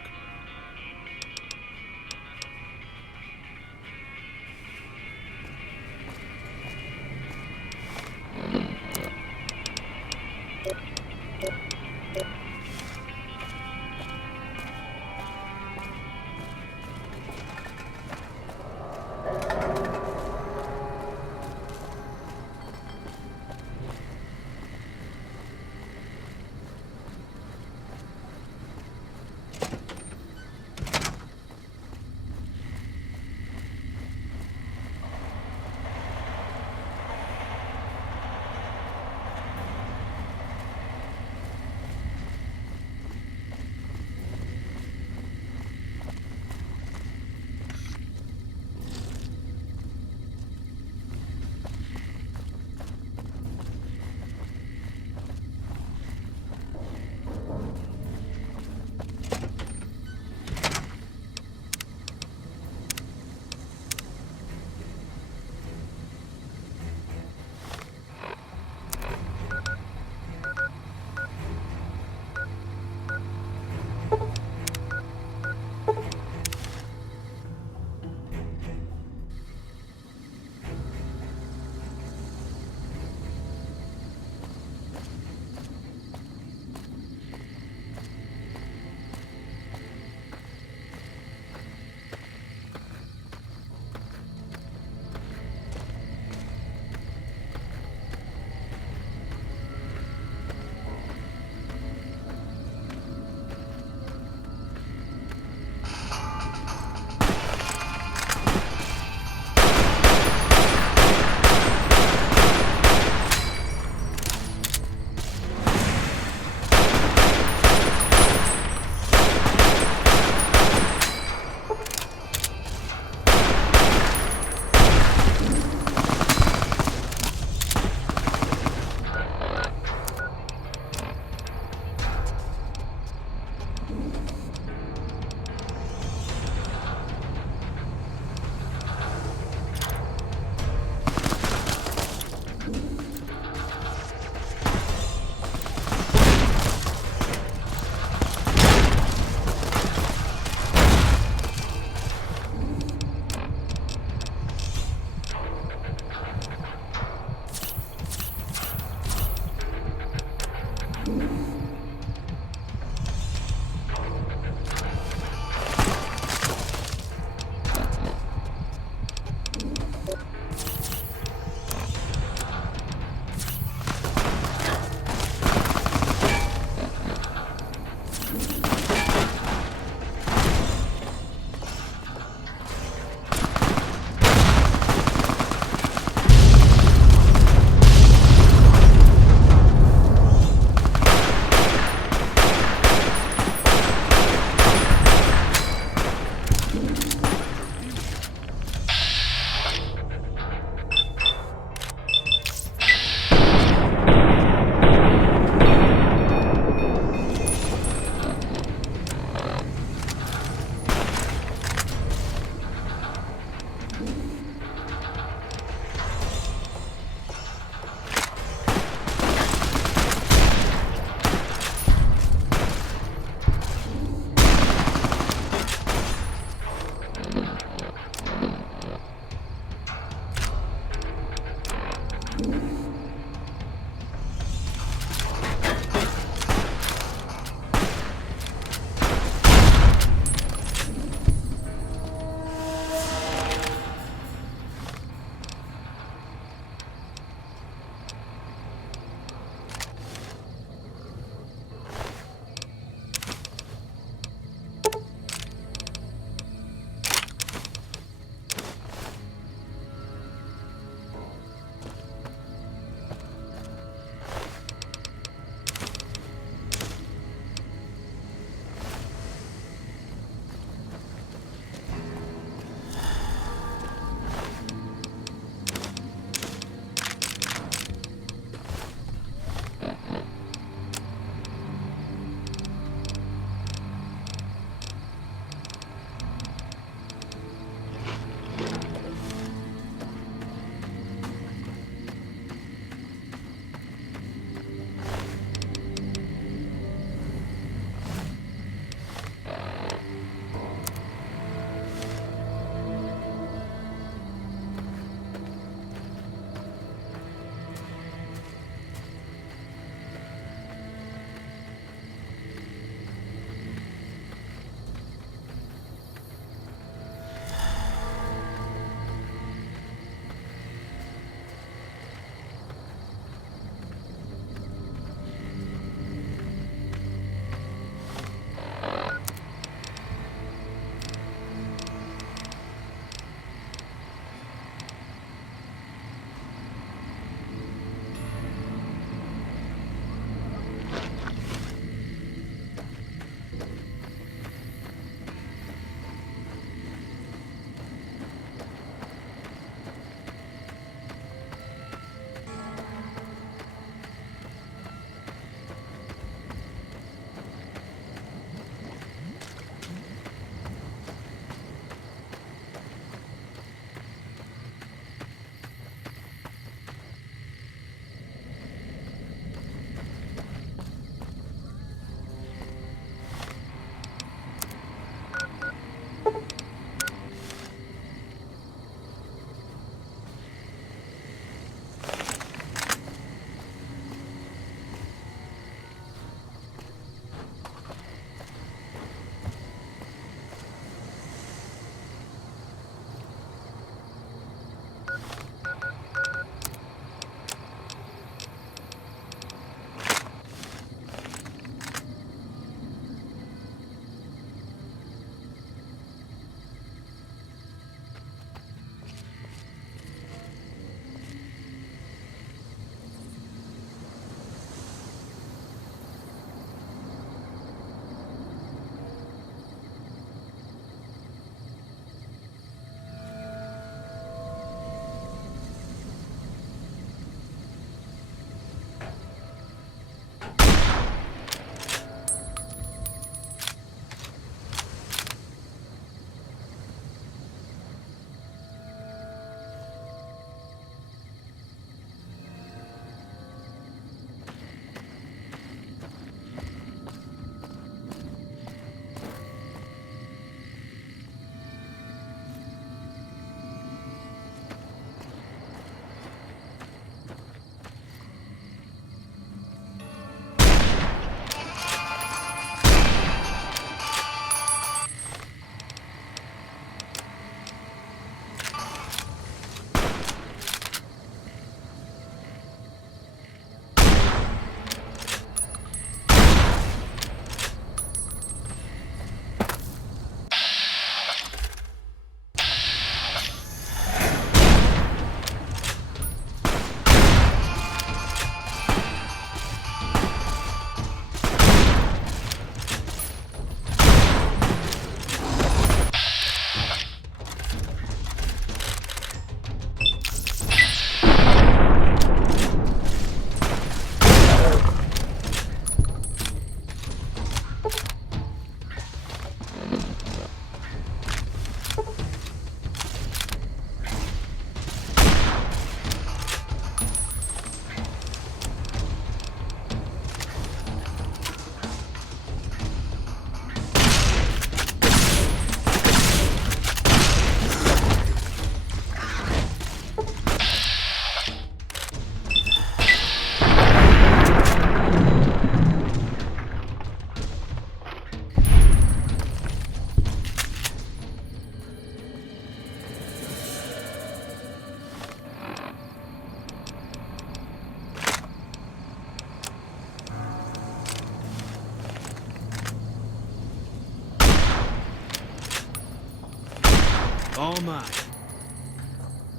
Come on.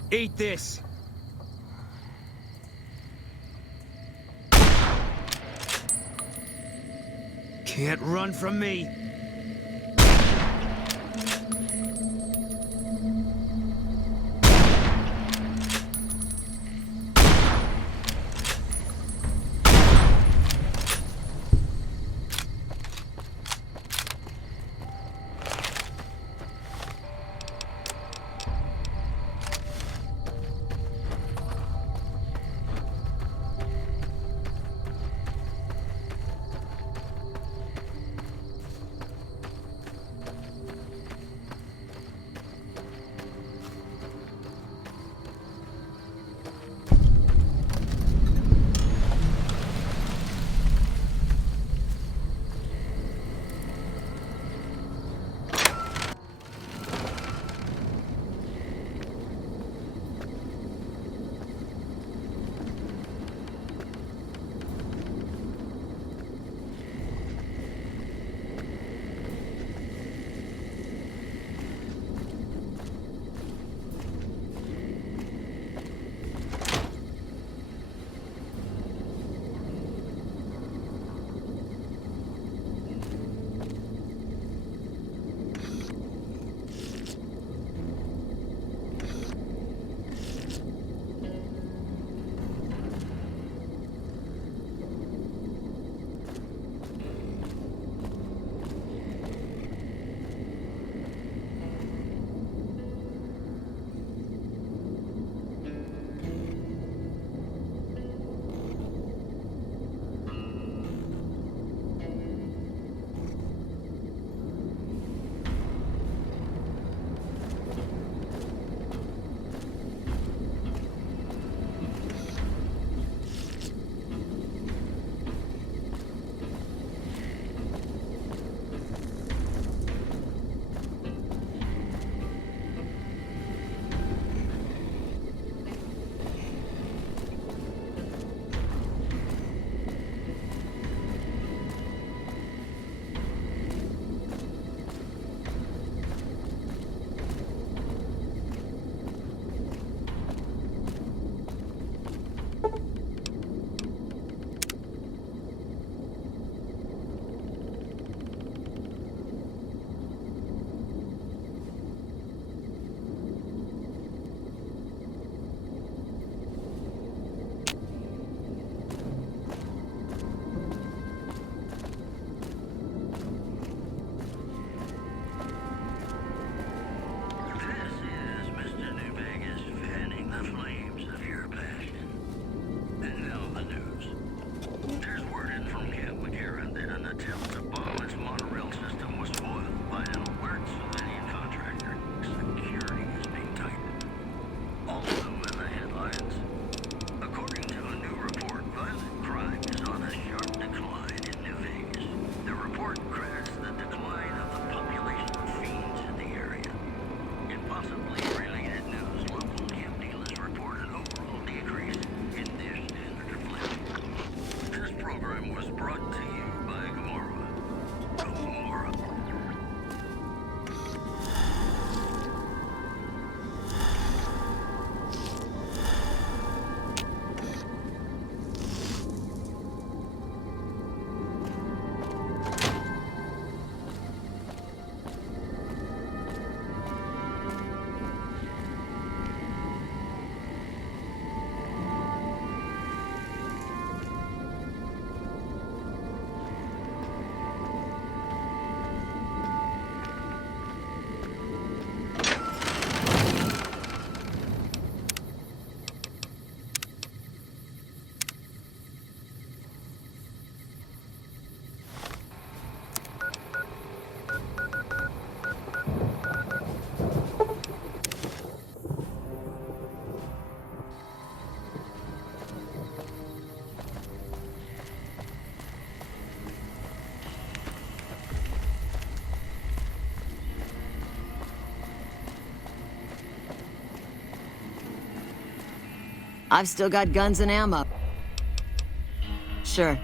Eat this. Can't run from me. I've still got guns and ammo. Sure.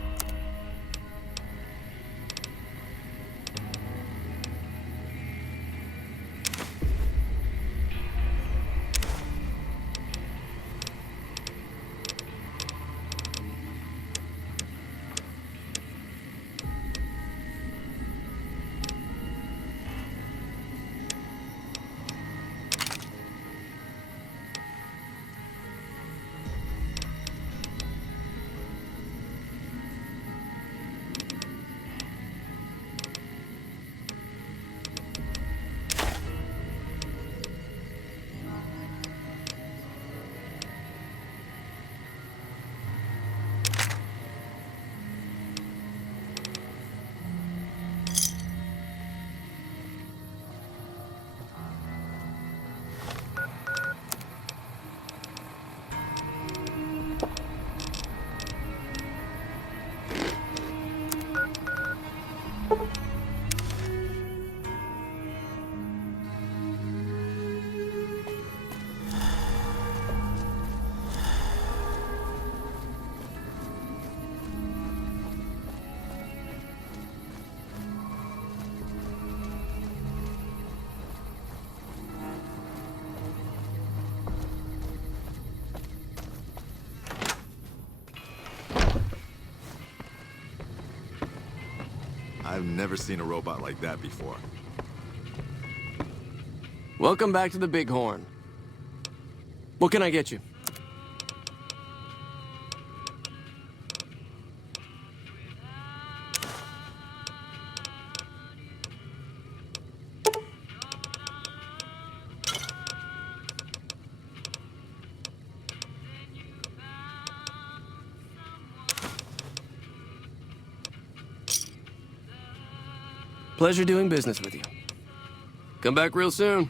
I've never seen a robot like that before. Welcome back to the Bighorn. What can I get you? Pleasure doing business with you. Come back real soon.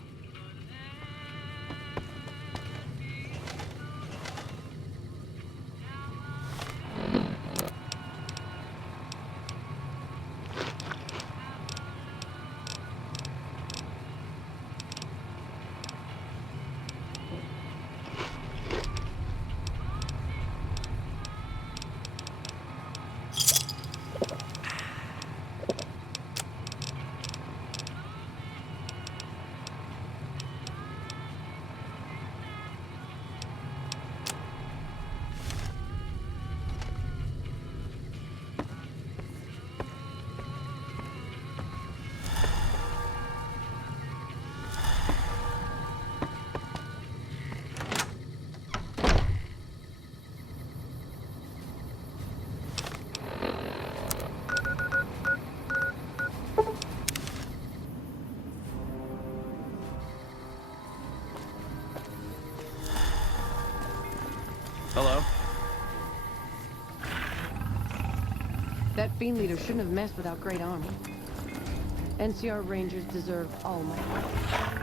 Hello? That fiend leader shouldn't have messed with our great army. NCR Rangers deserve all my help.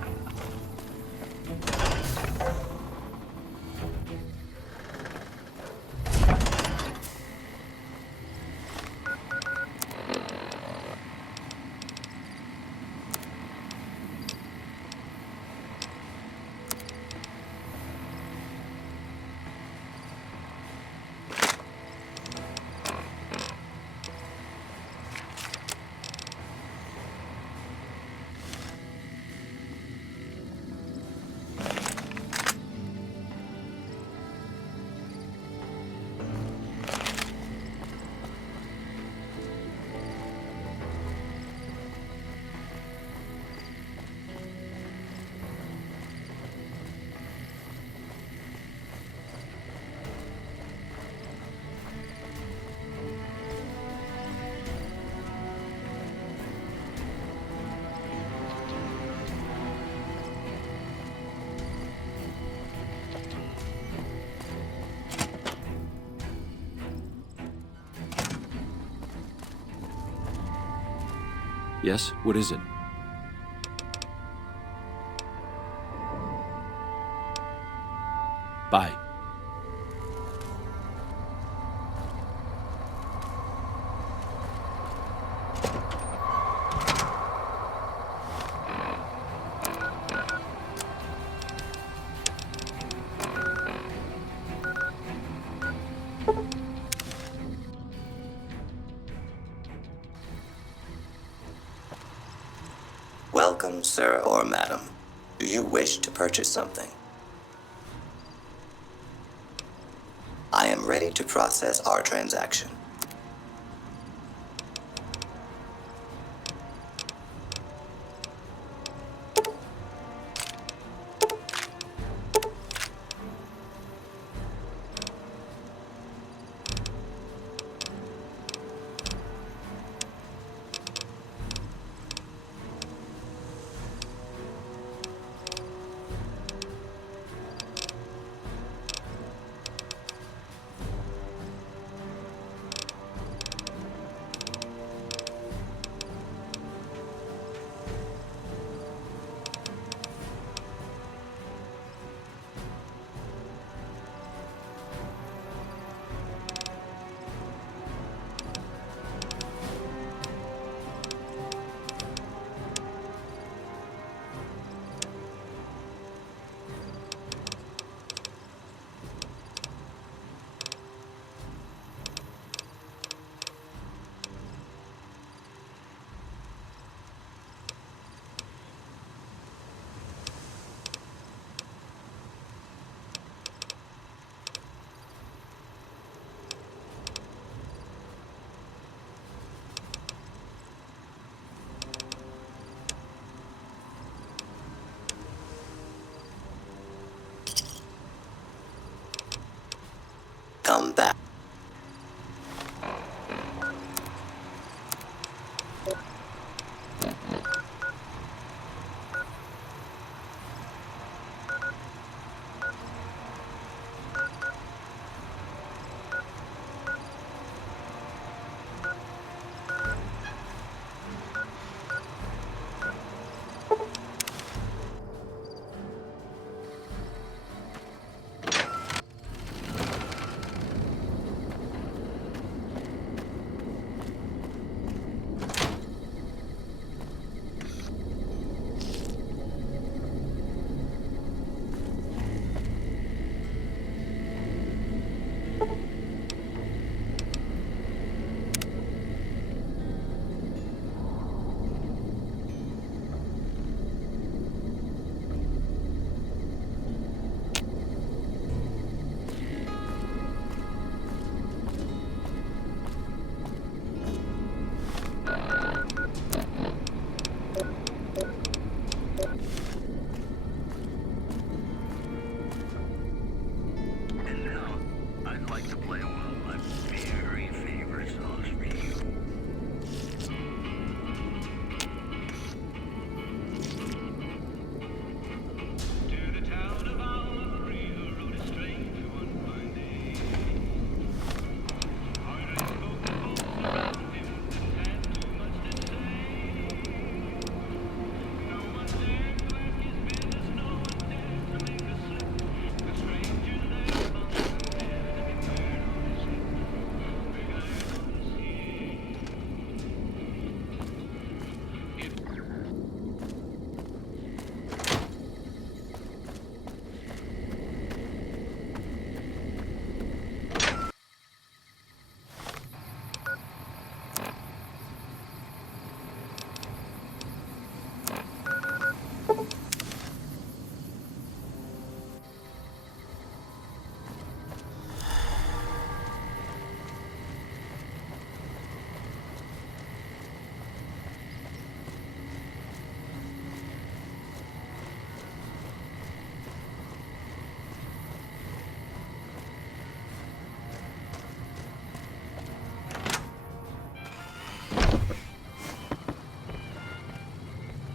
Yes? What is it? Bye. Welcome, sir or madam. Do you wish to purchase something? I am ready to process our transaction. around that.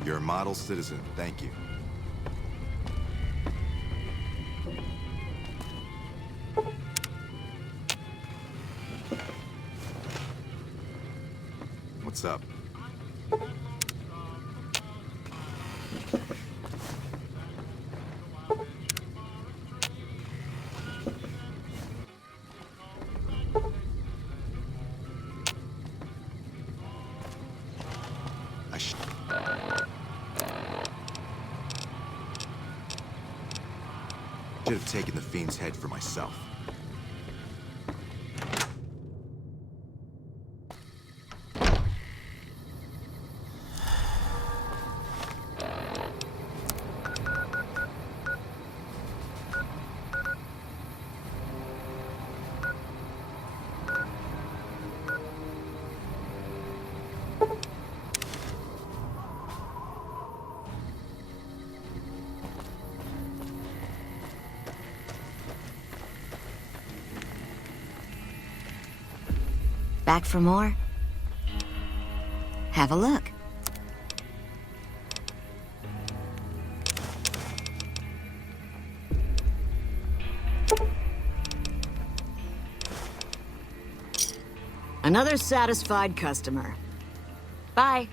You're a model citizen, thank you. What's up? Should have taken the Fiend's head for myself. Back for more? Have a look. Another satisfied customer. Bye.